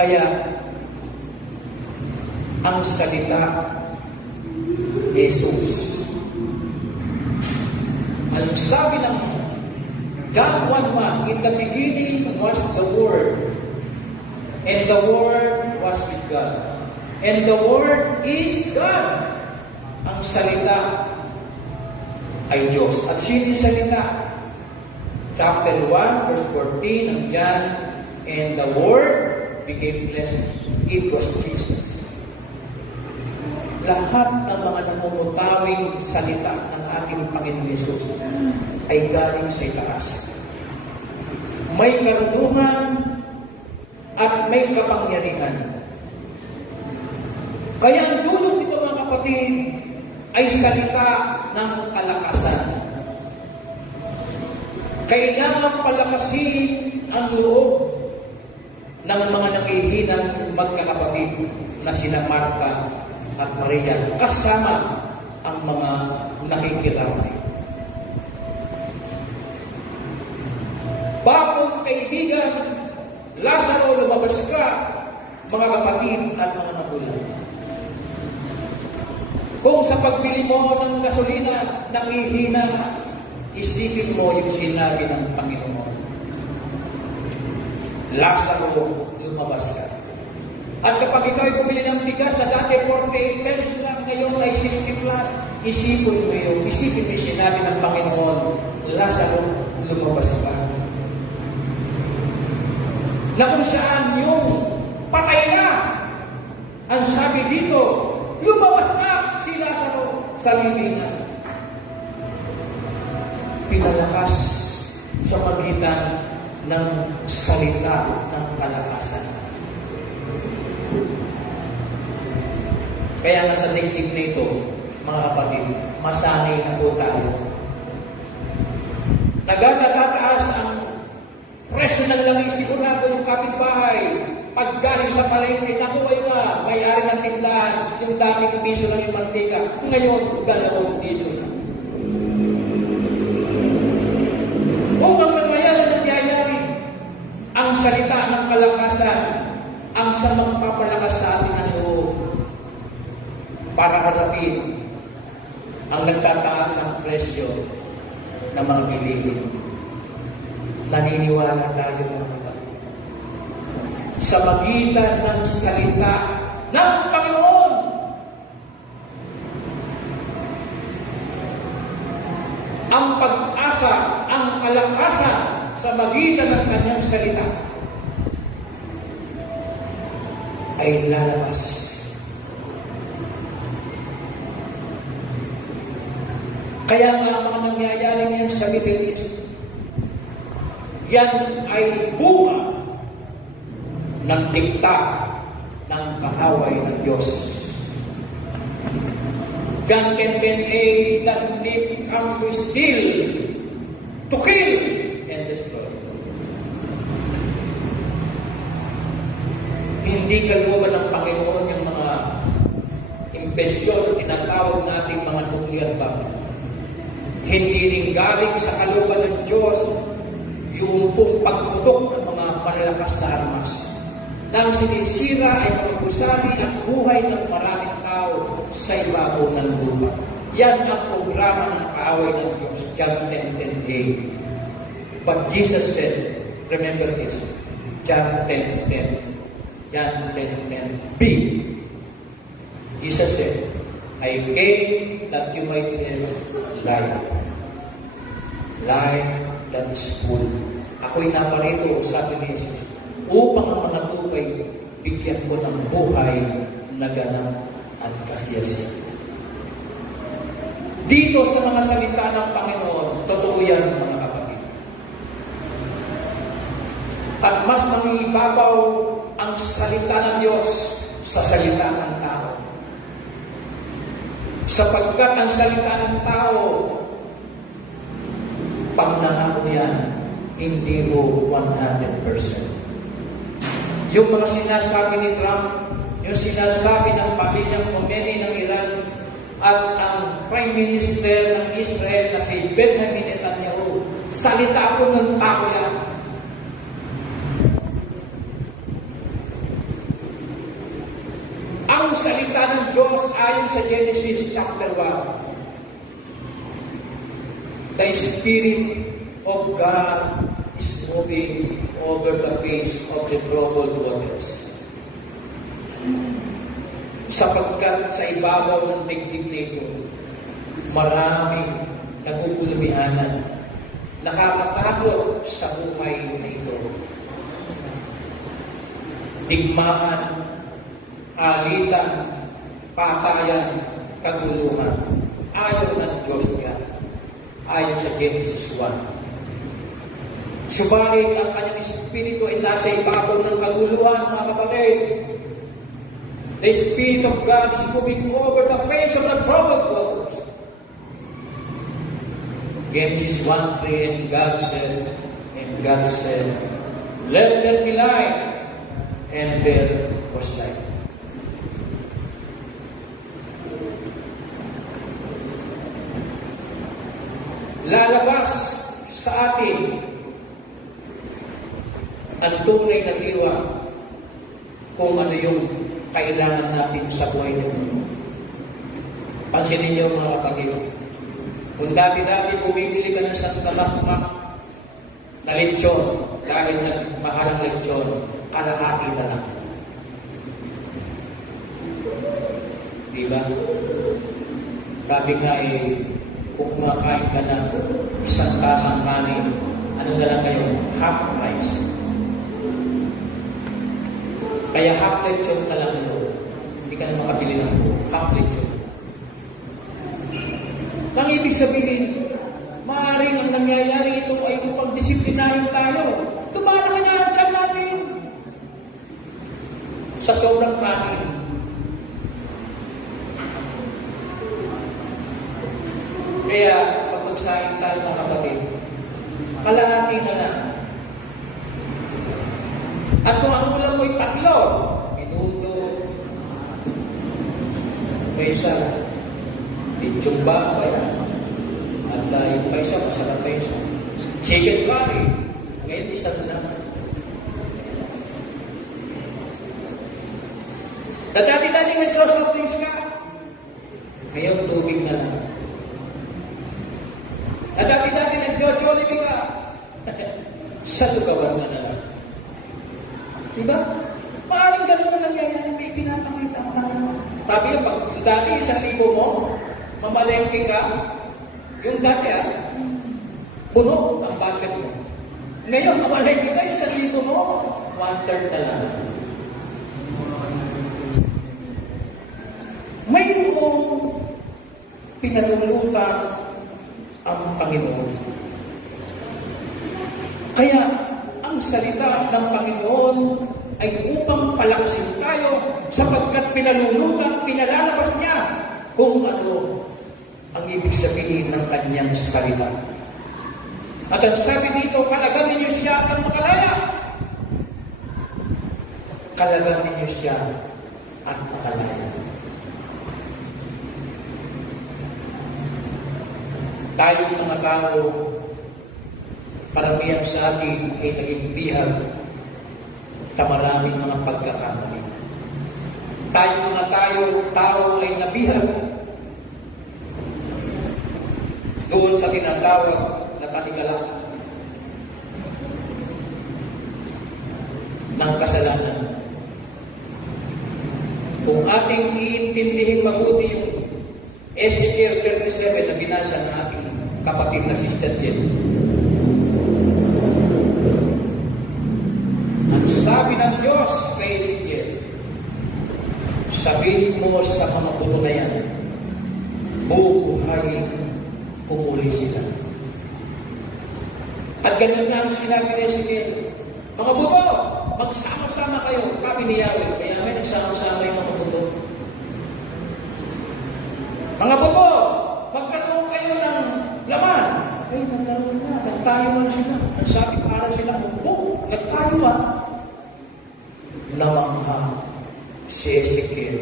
Kaya, ang salita ni Jesus, ang sabi ng John 1:1, in the beginning was the Word, and the Word was with God. And the Word is God. Ang salita ay Diyos. At sino yung salita? Chapter 1, verse 14 ng John, and the Word became flesh. It was Jesus. Lahat ng mga namumutawing salita ng ating Panginoon Yesus ay galing sa itaas. May karunungan at may kapangyarihan. Kaya ang dulot nito mga kapatid ay salita ng kalakasan. Kailangan palakasin ang loob ng mga nangihinang magkakapatid na sina Martha at Maria kasama ang mga nakikiramay. Bagong kaibigan, Lazaro, lumabas ka, mga kapatid at mga magulang. Kung sa pagbili mo ng gasolina, nangihina, isipin mo yung sinabi ng Panginoon. Lazaro, lumabas ka. At kapag ikaw ay bumili ng bigas na dati 48 pesos lang, ngayon ay 60 plus, isipin mo yung sinabi ng Panginoon, Lazaro, lumabas ka. Na kung saan yung patay na, ang sabi dito, lumabas na si Lazaro Talilingan. Pinalakas sa magitan ng salita ng kalakasan. Kaya nga sa daigdig na ito, mga kapatid, masanay na po tayo. Nagatataas ang presyo ng langis, sigurado yung kapitbahay. Pag galing sa palengke, naku ay nga, may-ari ng tindahan, yung dating piso lang yung mantika, ngayon, 2 piso na. Kung ang nangyayari nangyayari, ang salita ng kalakasan, ang samang papalakas sa atin ng loob, para harapin ang nagtataas ang presyo ng mga bilihin. Naniniwala tayo mga kapatid. Sa magitan ng salita ng Panginoon, ang pag-asa, ang kalakasan sa magitan ng kanyang salita ay lalabas. Kaya nga mga nangyayari niyan sa Middle East, yan ay bunga ng dikta ng kaaway ng Diyos. John 10:10a, that thief comes to steal, to kill, and destroy. Hindi kalooban ng Panginoon yung mga imbensyon, tinatawag natin mga nuclear bomb. Hindi rin galing sa kalooban ng Diyos yung pong pagputok ng mga malalakas na armas. Nang sinisira ay magpusali ang buhay ng maraming tao sa ibabaw ng lupa. Yan ang programa ng kaaway ng Diyos, John 10:10a. But Jesus said, remember this, John 10:10, John 10:10b. Jesus said, I came that you might have life. Life that is full. Ako'y naparito, sabi ni Jesus, upang ang mga tupay, bigyan ko ng buhay na ganap at kasiyasiya. Dito sa mga salita ng Panginoon, totoo yan mga kapatid. At mas mangibabaw ang salita ng Diyos sa salita ng tao. Sapagkat ang salita ng tao, pag nangako yan, hindi mo 100%. Yung mga sinasabi ni Trump, yung sinasabi ng pamilyang Khomeini ng Iran, at ang Prime Minister ng Israel na si Benjamin Netanyahu, salita po ng tao yan. Ang salita ng Diyos ayon sa Genesis chapter 1. The Spirit of God is moving over the face of the troubled waters. Sapagkat sa ibabaw ng digdig nito, maraming nagugulumihanan, nakakatakot sa buhay na ito. Digmaan, alitan, patayan, kaguluhan, ayaw ng Diyos niya, ayon sa Genesis 1. Subalit ang kanyang espiritu ay nasa ibabaw ng kaguluhan, mga kapatid. The Spirit of God is moving over the face of the troubled waters. Genesis 1:3, and God said, let there be light, and there was light. Lalabas sa atin ang tunay na diwa kung ano yung kailangan natin sa buhay nito. Pansinin niyo mga kapatid, kung dati-dati bumibili ka ng Santa Lakmak na lechon, dahil nagmahalang lechon, kalahati na lang. Diba? Sabi nga kung kumakain ka ng isang tasang kanin, ano na lang kayo? Half price. Kaya half lechon ka lang ito. Hindi ka na makabili ng half lechon. ibig sabihin, maaaring ang nangyayari ito ay upang disiplinahin tayo. Tumana ka niya ang tiyan natin sa sobrang kanin. Kaya, pag magsahin tayo mga kapatid, kalahati na lang. At kung ang ulam mo'y 3, minuto, may isa, litsumba pa yan. At yung pa isa, masarap pa isa. Chicken curry, ngayon isa na. Dati-dati nagsosoft drinks ka, ngayon tubig na lang. Dati-dati nag-Jollibee ka, sa lugawan na lang. Diba? Maaring ganun na nangyayari, may pinapakita ang Panginoon. Sabi yung pag dati 1,000 mo, mamalengke ka, yung dati puno ang basket mo. Ngayon, mamalengke ka, yung 1,000 mo, 1/3 na lang. Mayroong pinatulutang ang Panginoon. Kaya, ang salita ng Panginoon ay upang palaksin tayo sapagkat pinalalabas niya kung ano ang ibig sabihin ng kanyang salita. At ang sabi dito, kalagamin niyo siya at makalaya. Kalagamin niyo siya at makalaya. Tayo mga tao, karamihan sa atin ay naging bihag sa maraming mga pagkakamali. Tayo mga tao ay nabihag doon sa tinatawag na tanikala ng kasalanan. Kung ating iintindihin mabuti yung Ezekiel 37 na binasa ng ating kapatid na Sister Jen, ang sabi ng Diyos kay Ezekiel, sabihin mo sa mga puno na yan, bubuhayin umuli sila. At ganyan nga ang sinabi ni Ezekiel, mga buto, magsama-sama kayo. Sabi ni Yahweh, kaya may nagsama-sama yung mga buto. Mga buto, magkaroon kayo ng laman. Ay, nagkaroon na, nagtayo man sila. Ang sabi para sila, nagtayo ba? Namangha si Ezekiel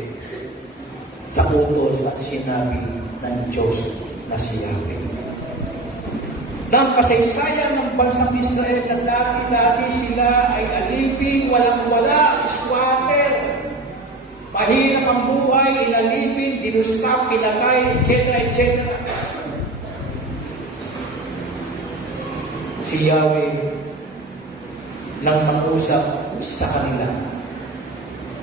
sa utos at sinabi ng Diyos na si Yahweh. Ng kasaysayan ng bansang Israel na dati-dati sila ay alipin, walang-wala, squatter, mahirap ang buhay, inalipin, dinustak, pinakay, etc. Si Yahweh nang mag-usap sa kanila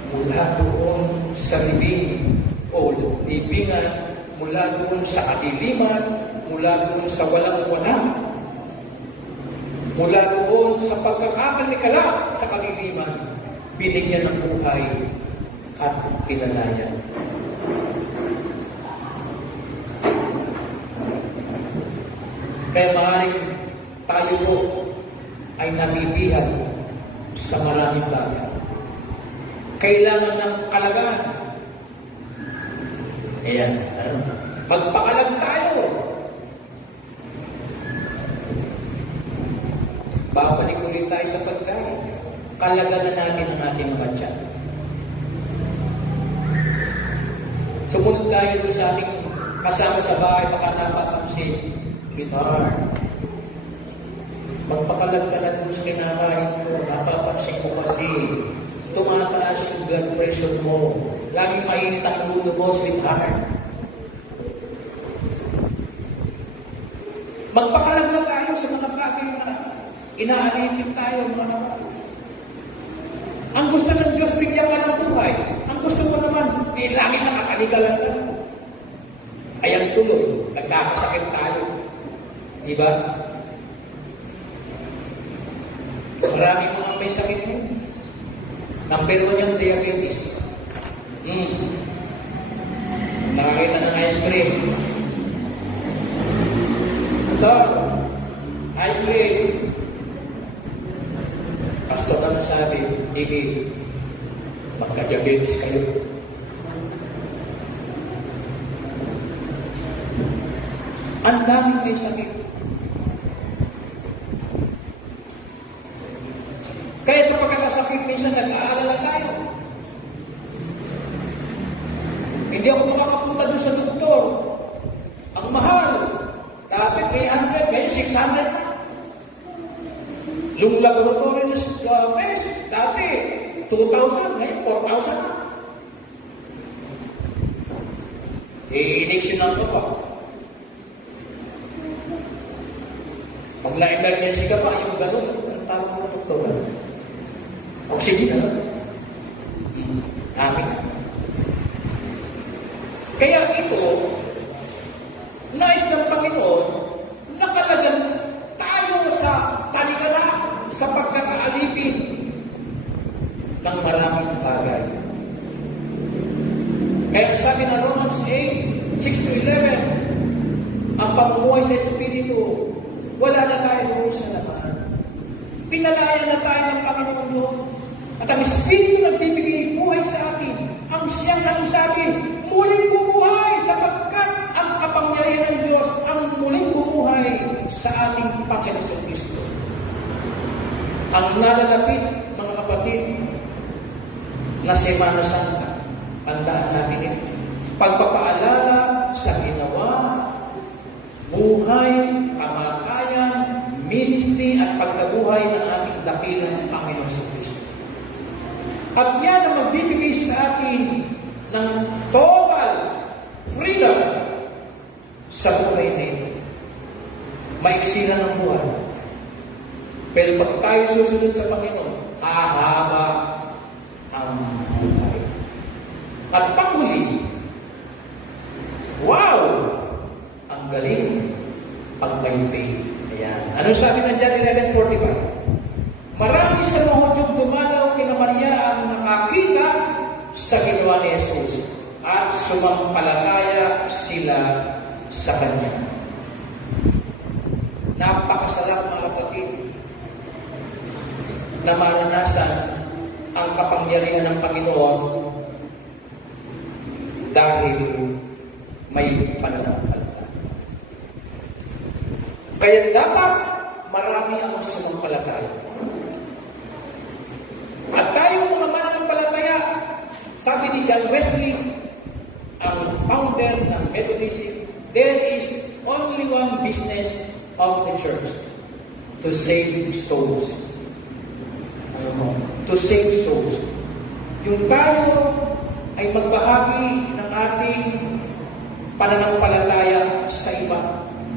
mula doon sa libing o libingan, mula doon sa kadiliman, mula doon sa walang-wala, mula doon sa pagkakamalikala sa kadiliman, binigyan ng buhay at pinalayan. Kaya maaaring tayo po ay nabibihag sa maraming bagay. Kailangan ng kalagaan. Ayan, magpakalag tayo. Babalik ulit tayo sa pagkain. Kalagalan natin ang ating mga tiyan. Sumunod tayo doon sa ating kasama sa bahay, baka napapansin, guitar. Magpakalag ka na doon sa kinakain mo, napapansin ko kasi tumataas yung blood pressure mo. Lagi mainit ang ulo mo, sweetheart. Magpakalag na tayo sa mga bagay na inaalipin tayo, mga kapatid. Ang gusto ng Diyos, bigyan ka ng buhay. Ang gusto mo naman, langit na kakaligalan ka. Ayan tuloy, nagkakasakit tayo. Diba? Maraming mga may sakit mo. Number 1 yung diabetes. Nakakita ng ice cream. Pastor, ice cream. Pastor na nasabi, hindi, magka-diabetes kayo. Ang daming may sakit. Kaya sa pagkakasakit, minsan nag-aalala tayo. Hindi ako makakapunta doon sa doktor. Ang mahal. Dati 300, ngayon 600 na. Yung laboratory test, dati 2,000, ngayon 4,000 na. Iiniksinan ko pa. Pag na-emergency ka pa, yung gano'n, ang tawag ng doktor. Oxygen na lang. Amin. Kaya ito, nais ng Panginoon, nakalagan tayo sa talikala, sa pagkakaalipin ng maraming bagay. Kaya sabi na Romans 8, 6-11, ang pamumuhay sa Espiritu, wala na tayo doon sa laman. Pinalaya na tayo ng Panginoon doon. At ang Espiritu nagbibigay buhay sa akin. Ang siyang nagsabi, muling bumuhay sapagkat ang kapangyarihan ng Diyos ang muling bumuhay sa ating Panginoon Kristo. Ang nalalapit, mga kapatid, na Semana Santa, tandaan natin ito. Pagpapaalala sa ginawa, buhay, kamatayan, ministry at pagkabuhay ng ating dakilang Panginoon sa Kristo. At yan ang magbibigay sa atin ng total freedom sa buhay na ito. Maiksi na ng buhay. Pero pag tayo susunod sa Panginoon, hahaba ang buhay. At panghuli, wow! Ang galing pagpaypay. Ayan. Ano sabi ng John 11:45? Marami sa mga Hudyong dumalaw kina Maria ang nakakita sa ginawa ni Jesus at sumampalataya sila sa Kanya. Napakasarap mga kapatid na maranasan ang kapangyarihan ng Panginoon dahil may pananampalataya. Kaya dapat marami ang sumampalataya. At tayo mga mananampalataya, sabi ni John Wesley, ang founder ng Methodism, there is only one business of the church, to save souls. To save souls. Yung tayo ay magbahagi ng ating pananampalataya sa iba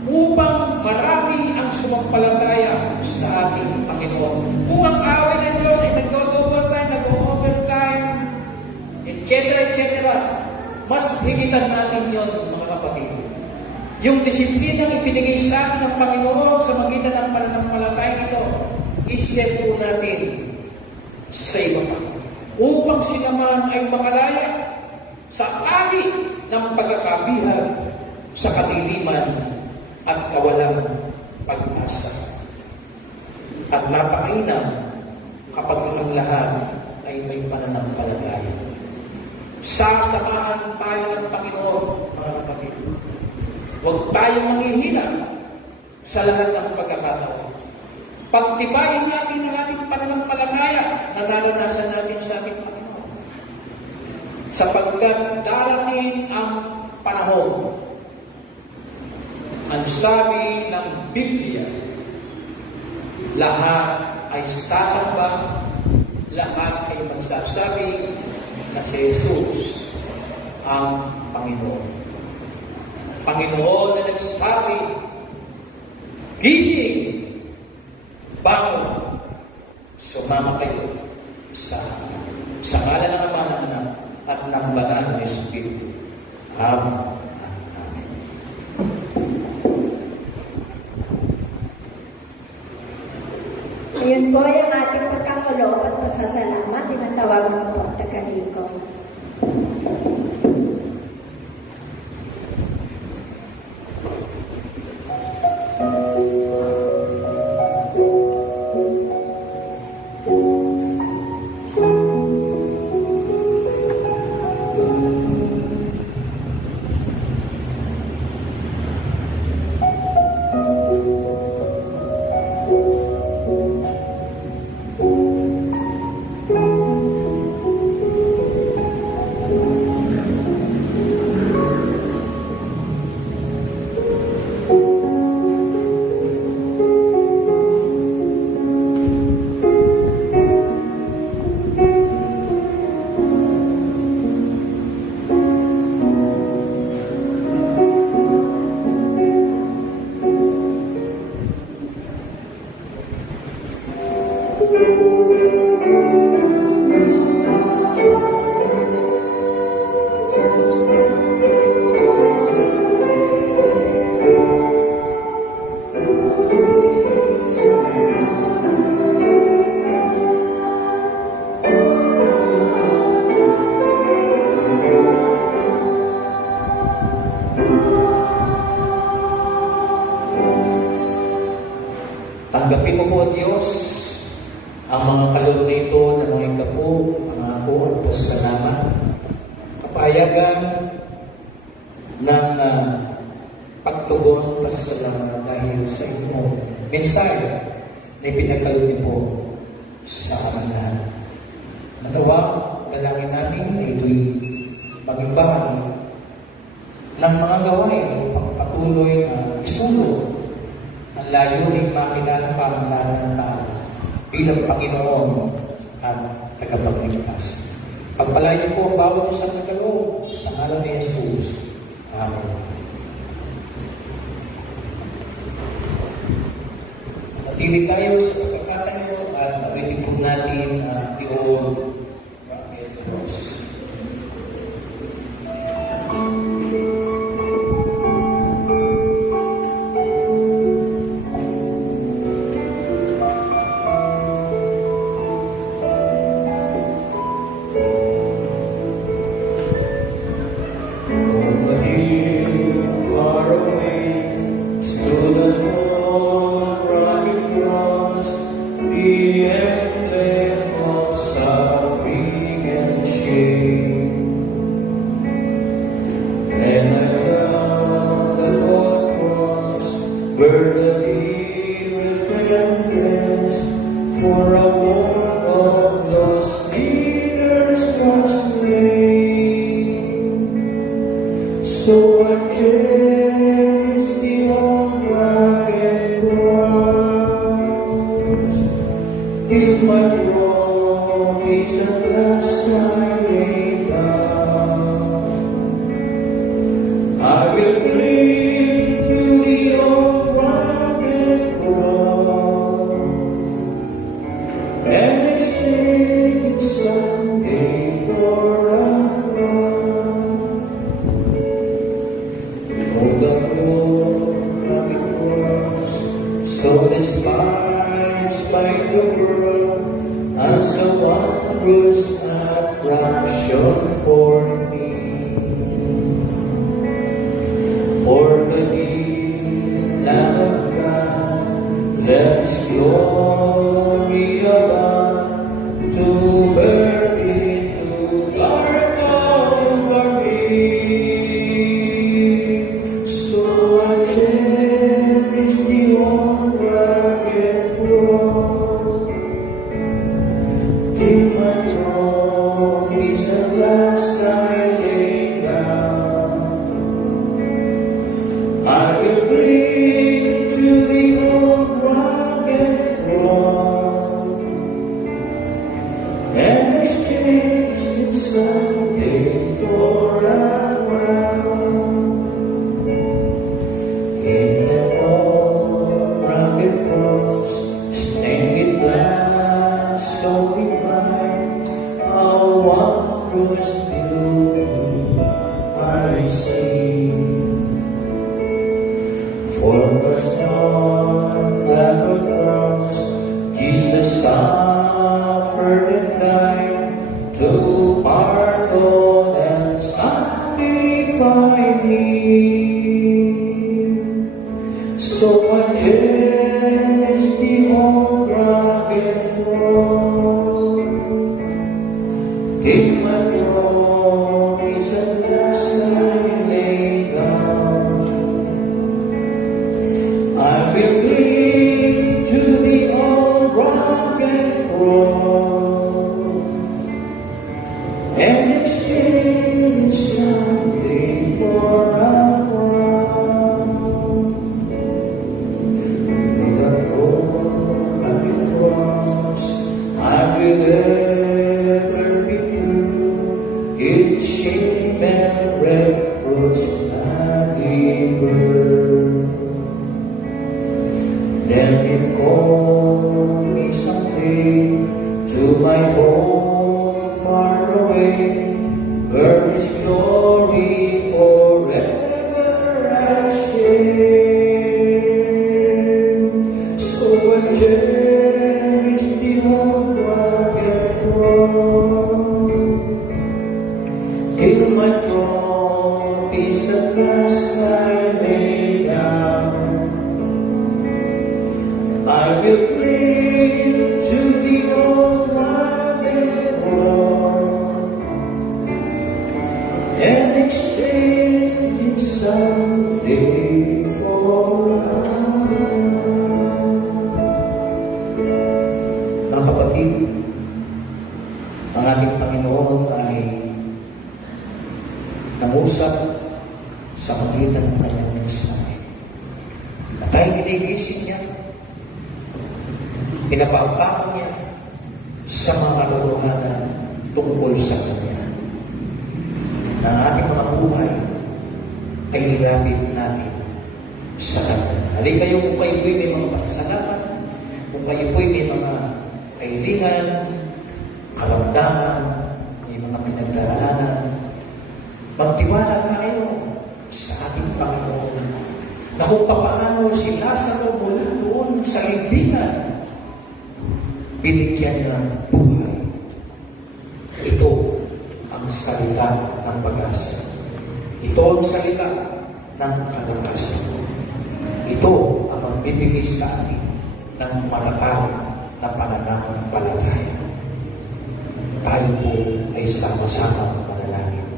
upang marami ang sumampalataya sa ating Panginoon. Kung ang away ng Diyos ay nag-double-time, nag-overtime, etc., mas higitan natin yon, mga kapatid. Yung disiplinang ibinigay sa atin ng Panginoon sa magitan ng pananampalataya nito, i-share po natin sa iba pa. Upang sila man ay makalaya sa ali ng pagkakabihag sa kadiliman at kawalang pag-asa. At napakainam kapag ang lahat ay may pananampalataya. Sasamahan tayo ng Panginoon, mga kapatid. Huwag tayong manghihina sa lahat ng pagkakataon. Pagtibayin natin ang ating pananampalataya na naranasan natin sa ating Panginoon. Sapagkat darating ang panahon, ang sabi ng Biblia, lahat ay sasamba, lahat ay magsasabi na si Jesus ang Panginoon. Panginoon na nagsabi, gising, bangon, sumama kayo sa ngalan ng Ama, ng Anak, at ng Banal na Espiritu. Amen. Ayun po yung ating pagkakaloob at pasasalamat. Tinatawagan ko po ang taga-liko. Tanggapin mo po, Diyos, ang mga kaloob na ito na mga ikapo, mga ako at pasalamat, kapayagan ng pagtugon pasasalamat dahil sa inyong mensahe na ipinagkaloob niyo po sa kanilang. Nagawa, dalangin namin na ito'y maging bahagi ng mga gawain upang patuloy na isulong ang layuning makilala pa ang lahat ng tao bilang Panginoon at tagapagligtas. Pagpalain niyo po ang bawat isang nagkaloob sa ngalan ni Jesus. Amen. Natili tayo sa pagkakatayo at nawinig po natin ang Diyon Rocket Cross. So I chase the old rugged cross, give my worries at last I lay down. I will cling to the old rugged cross and exchange someday for a so despised by the world, as a wondrous attraction for me. For the dear Lamb of God, let His glory above to burn into dark Calvary. So I cherish the old rugged cross, till my trophies at last I lay down. I will cling to the old rugged cross and exchange it someday for a crown. In the old rugged cross, stained in black, so divine, how wondrous beauty I see. For the stone that the cross, Jesus suffered and died to pardon and sanctify me. So I cherish the old rugged cross, till my trophies at last I lay down. I will cling to the old rugged cross and exchange someday for a crown. pamamagitan ng kanyang mensahe. Na tayo ginigising niya, pinapaupakan niya sa mga katotohanan tungkol sa Kanya. Na ang ating mga buhay ay nilapit natin sa Kanya. Halika kayo kung kayo po'y may mga pasasalamat, kung kayo po'y may mga kailingan, karamdaman, may mga pinagdaraanan, magtiwala tayo sa ating Panginoon na kung paano si Lazaro mula doon sa libingan, binigyan niya ng buhay. Ito ang salita ng pag-asa. Ito ang salita ng kalakasan. Ito ang magbibigay sa atin ng matatag na pananampalataya. Tayo po ay sama-sama manalangin.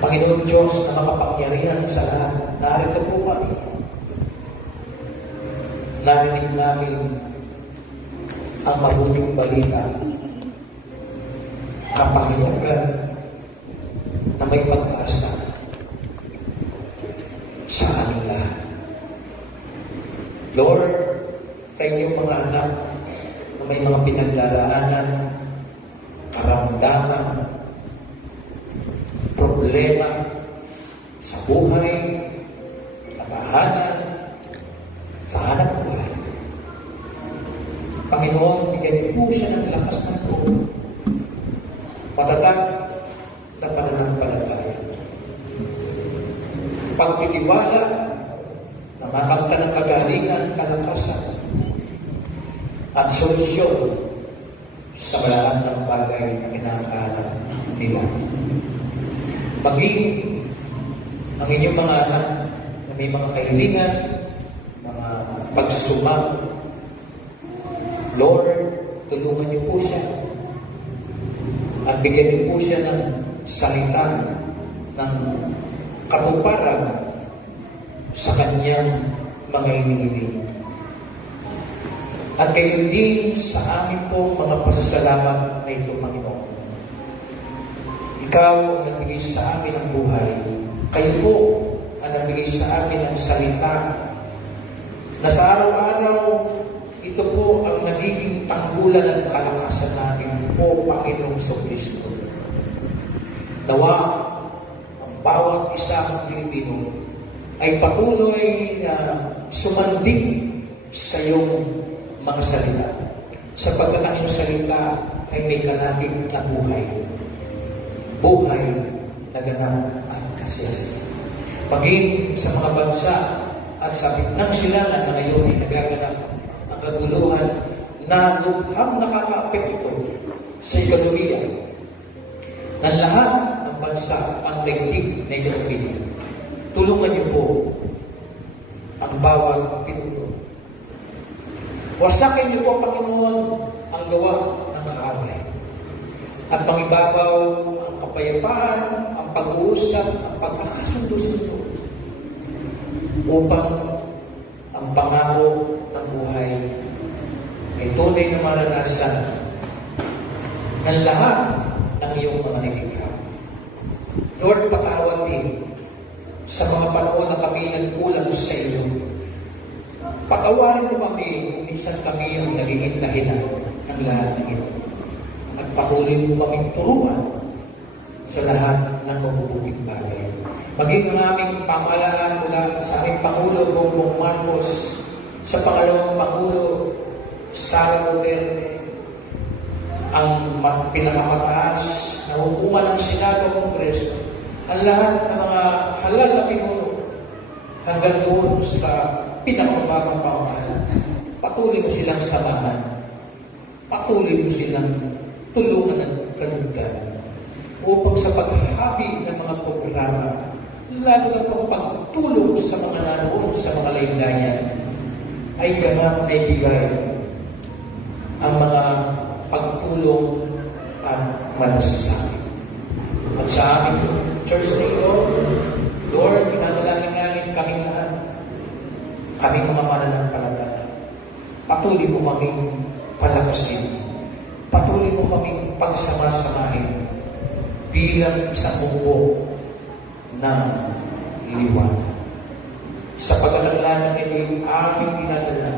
Panginoon Diyos na makapangyarihan sa lahat, narito po kami. Narinig namin ang mabuting balita, kapahayagan na may pag-asa sa aming lahat. Lord, sa inyong mga anak na may mga pinagdaraanan, karamdaman, problema sa buhay, sa tahanan, sa hanap buhay. Panginoon, bigyan niyo po siya ng lakas ng loob, matatag na pananampalataya, pagtitiwala na makamta ng kagalingan, kalakasan, at solusyon sa lahat ng bagay na kinakaalam nila. Maging ang inyong mga anak na may mga kahilingan, mga pagsusumang, Lord, tulungan niyo po siya at bigyan niyo po siya ng salita ng katuparan sa kanyang mga hinihiling. At gayon din sa amin po mga pasasalamat na ito, Panginoon. Ikaw ang nagbigay sa amin ng buhay. Kayo po ang nagbigay sa amin ng salita na sa araw-araw ito po ang nagiging tanggulan ng kalakasan namin po, Panginoong Kristo. Nawa ang bawat isang Pilipino ay patuloy na sumandig sa iyong mga salita. Sapagkat ang iyong salita ay may kalakip na buhay. Buhay na ganap at kasiyasiya. Maging sa mga bansa at sa bitnang silangan na ngayon ay nagaganap ang kaguluhan na lubhang nakaka-apekto sa ekonomiya ng lahat ng bansa ang daigdig na ekonomiya. Tulungan niyo po ang bawat pinuno. Wasakin niyo po, Panginoon, ang gawa ng kaaway. At pangibabaw ang kapayapaan, ang pag-uusap, ang pagkakasundo-sundo upang ang pangako ng buhay ay tunay na maranasan ng lahat ng iyong mga nilikha. Lord, patawad din sa mga panahon na kami nagkulang sa iyo. Patawarin mo kami kung minsan kami ang nagiging dahilan ng lahat ng ito. At patuloy mo kaming turuan sa lahat ng mabubuting bagay. Maging ang aming pamahalaan mula sa aming Pangulo Bongbong Marcos, sa pangalawang Pangulo Sara Duterte, ang pinakamataas na hukuman ng Senado Kongreso, ang lahat ng mga halal na pinuno hanggang doon sa pinakamababang pamahalaan. Patuloy mo silang samahan. Patuloy mo silang tulungan at kalugdan upang sa paghahabi ng mga programa, lalo na pang pagtulong sa mga naroon sa mga laylayan, ay ganap na ibigay ang mga pagtulong at malasakit. At sa aming church na ito, Lord, pinanalangin namin kaming lahat, kaming mga mananampalataya. Patuloy mo kaming palakasin. Patuloy mo kaming pagsama-samahin bilang isang buo ng liwanag. Sa pag-alala ng aming pinadala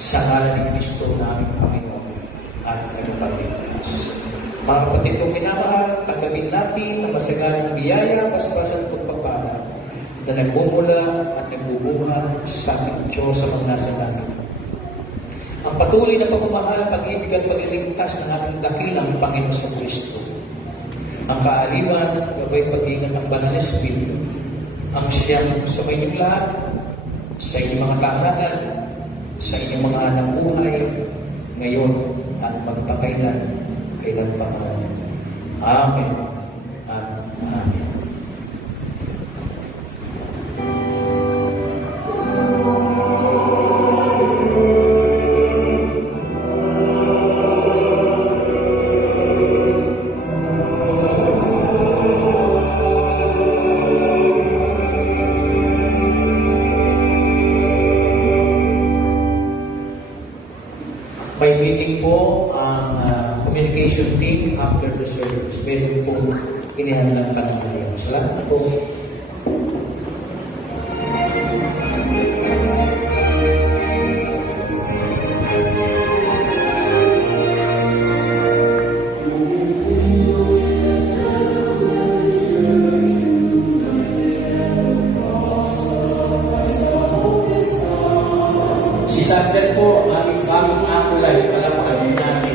sa ngalan ni Kristo na aming Panginoon at Tagapagligtas. Mga kapatid kong minamahal, tanggapin natin ang masagalang biyaya, paspasan at pagpapala na nagmumula at nagbubuhat sa ating Diyos sa mga nasa langit. Ang patuloy na pagmamahal, pag-ibig at pagliligtas ng ating dakilang Panginoon sa Kristo. Ang kaaliwan, gabay pag-ingat ng Banal na Espiritu, ang siyang sa inyong lahat, sa inyong mga tahanan, sa inyong mga anak buhay, ngayon at magpakailan, kailan pa man. Amen at Amen. May meeting po ang communication team after the service. Meron po inihandang kami ngayon. Salamat po. Si Sander po, aming bagong akulay. Palapakan din natin.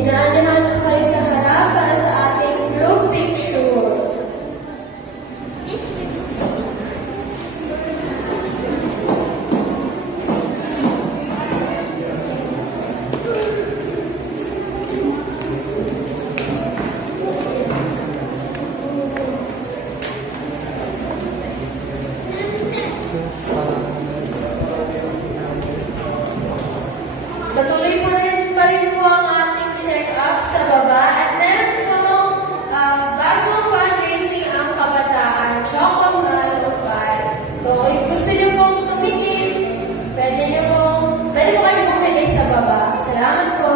Inaanahan ko kayo sa harap para sa ating group picture. Patuloy pa rin po ang ating check-up sa baba at meron pong bagong fundraising ang kabataan, Chocomal Lokal. So, if gusto niyo pong tumikim, pwede po kayong bumili sa baba. Salamat po.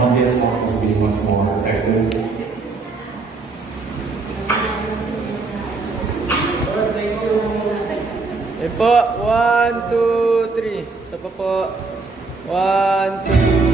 Monday's walk was being much more effective. Po, 1, 2, 3. Isa pa po. 1, 2,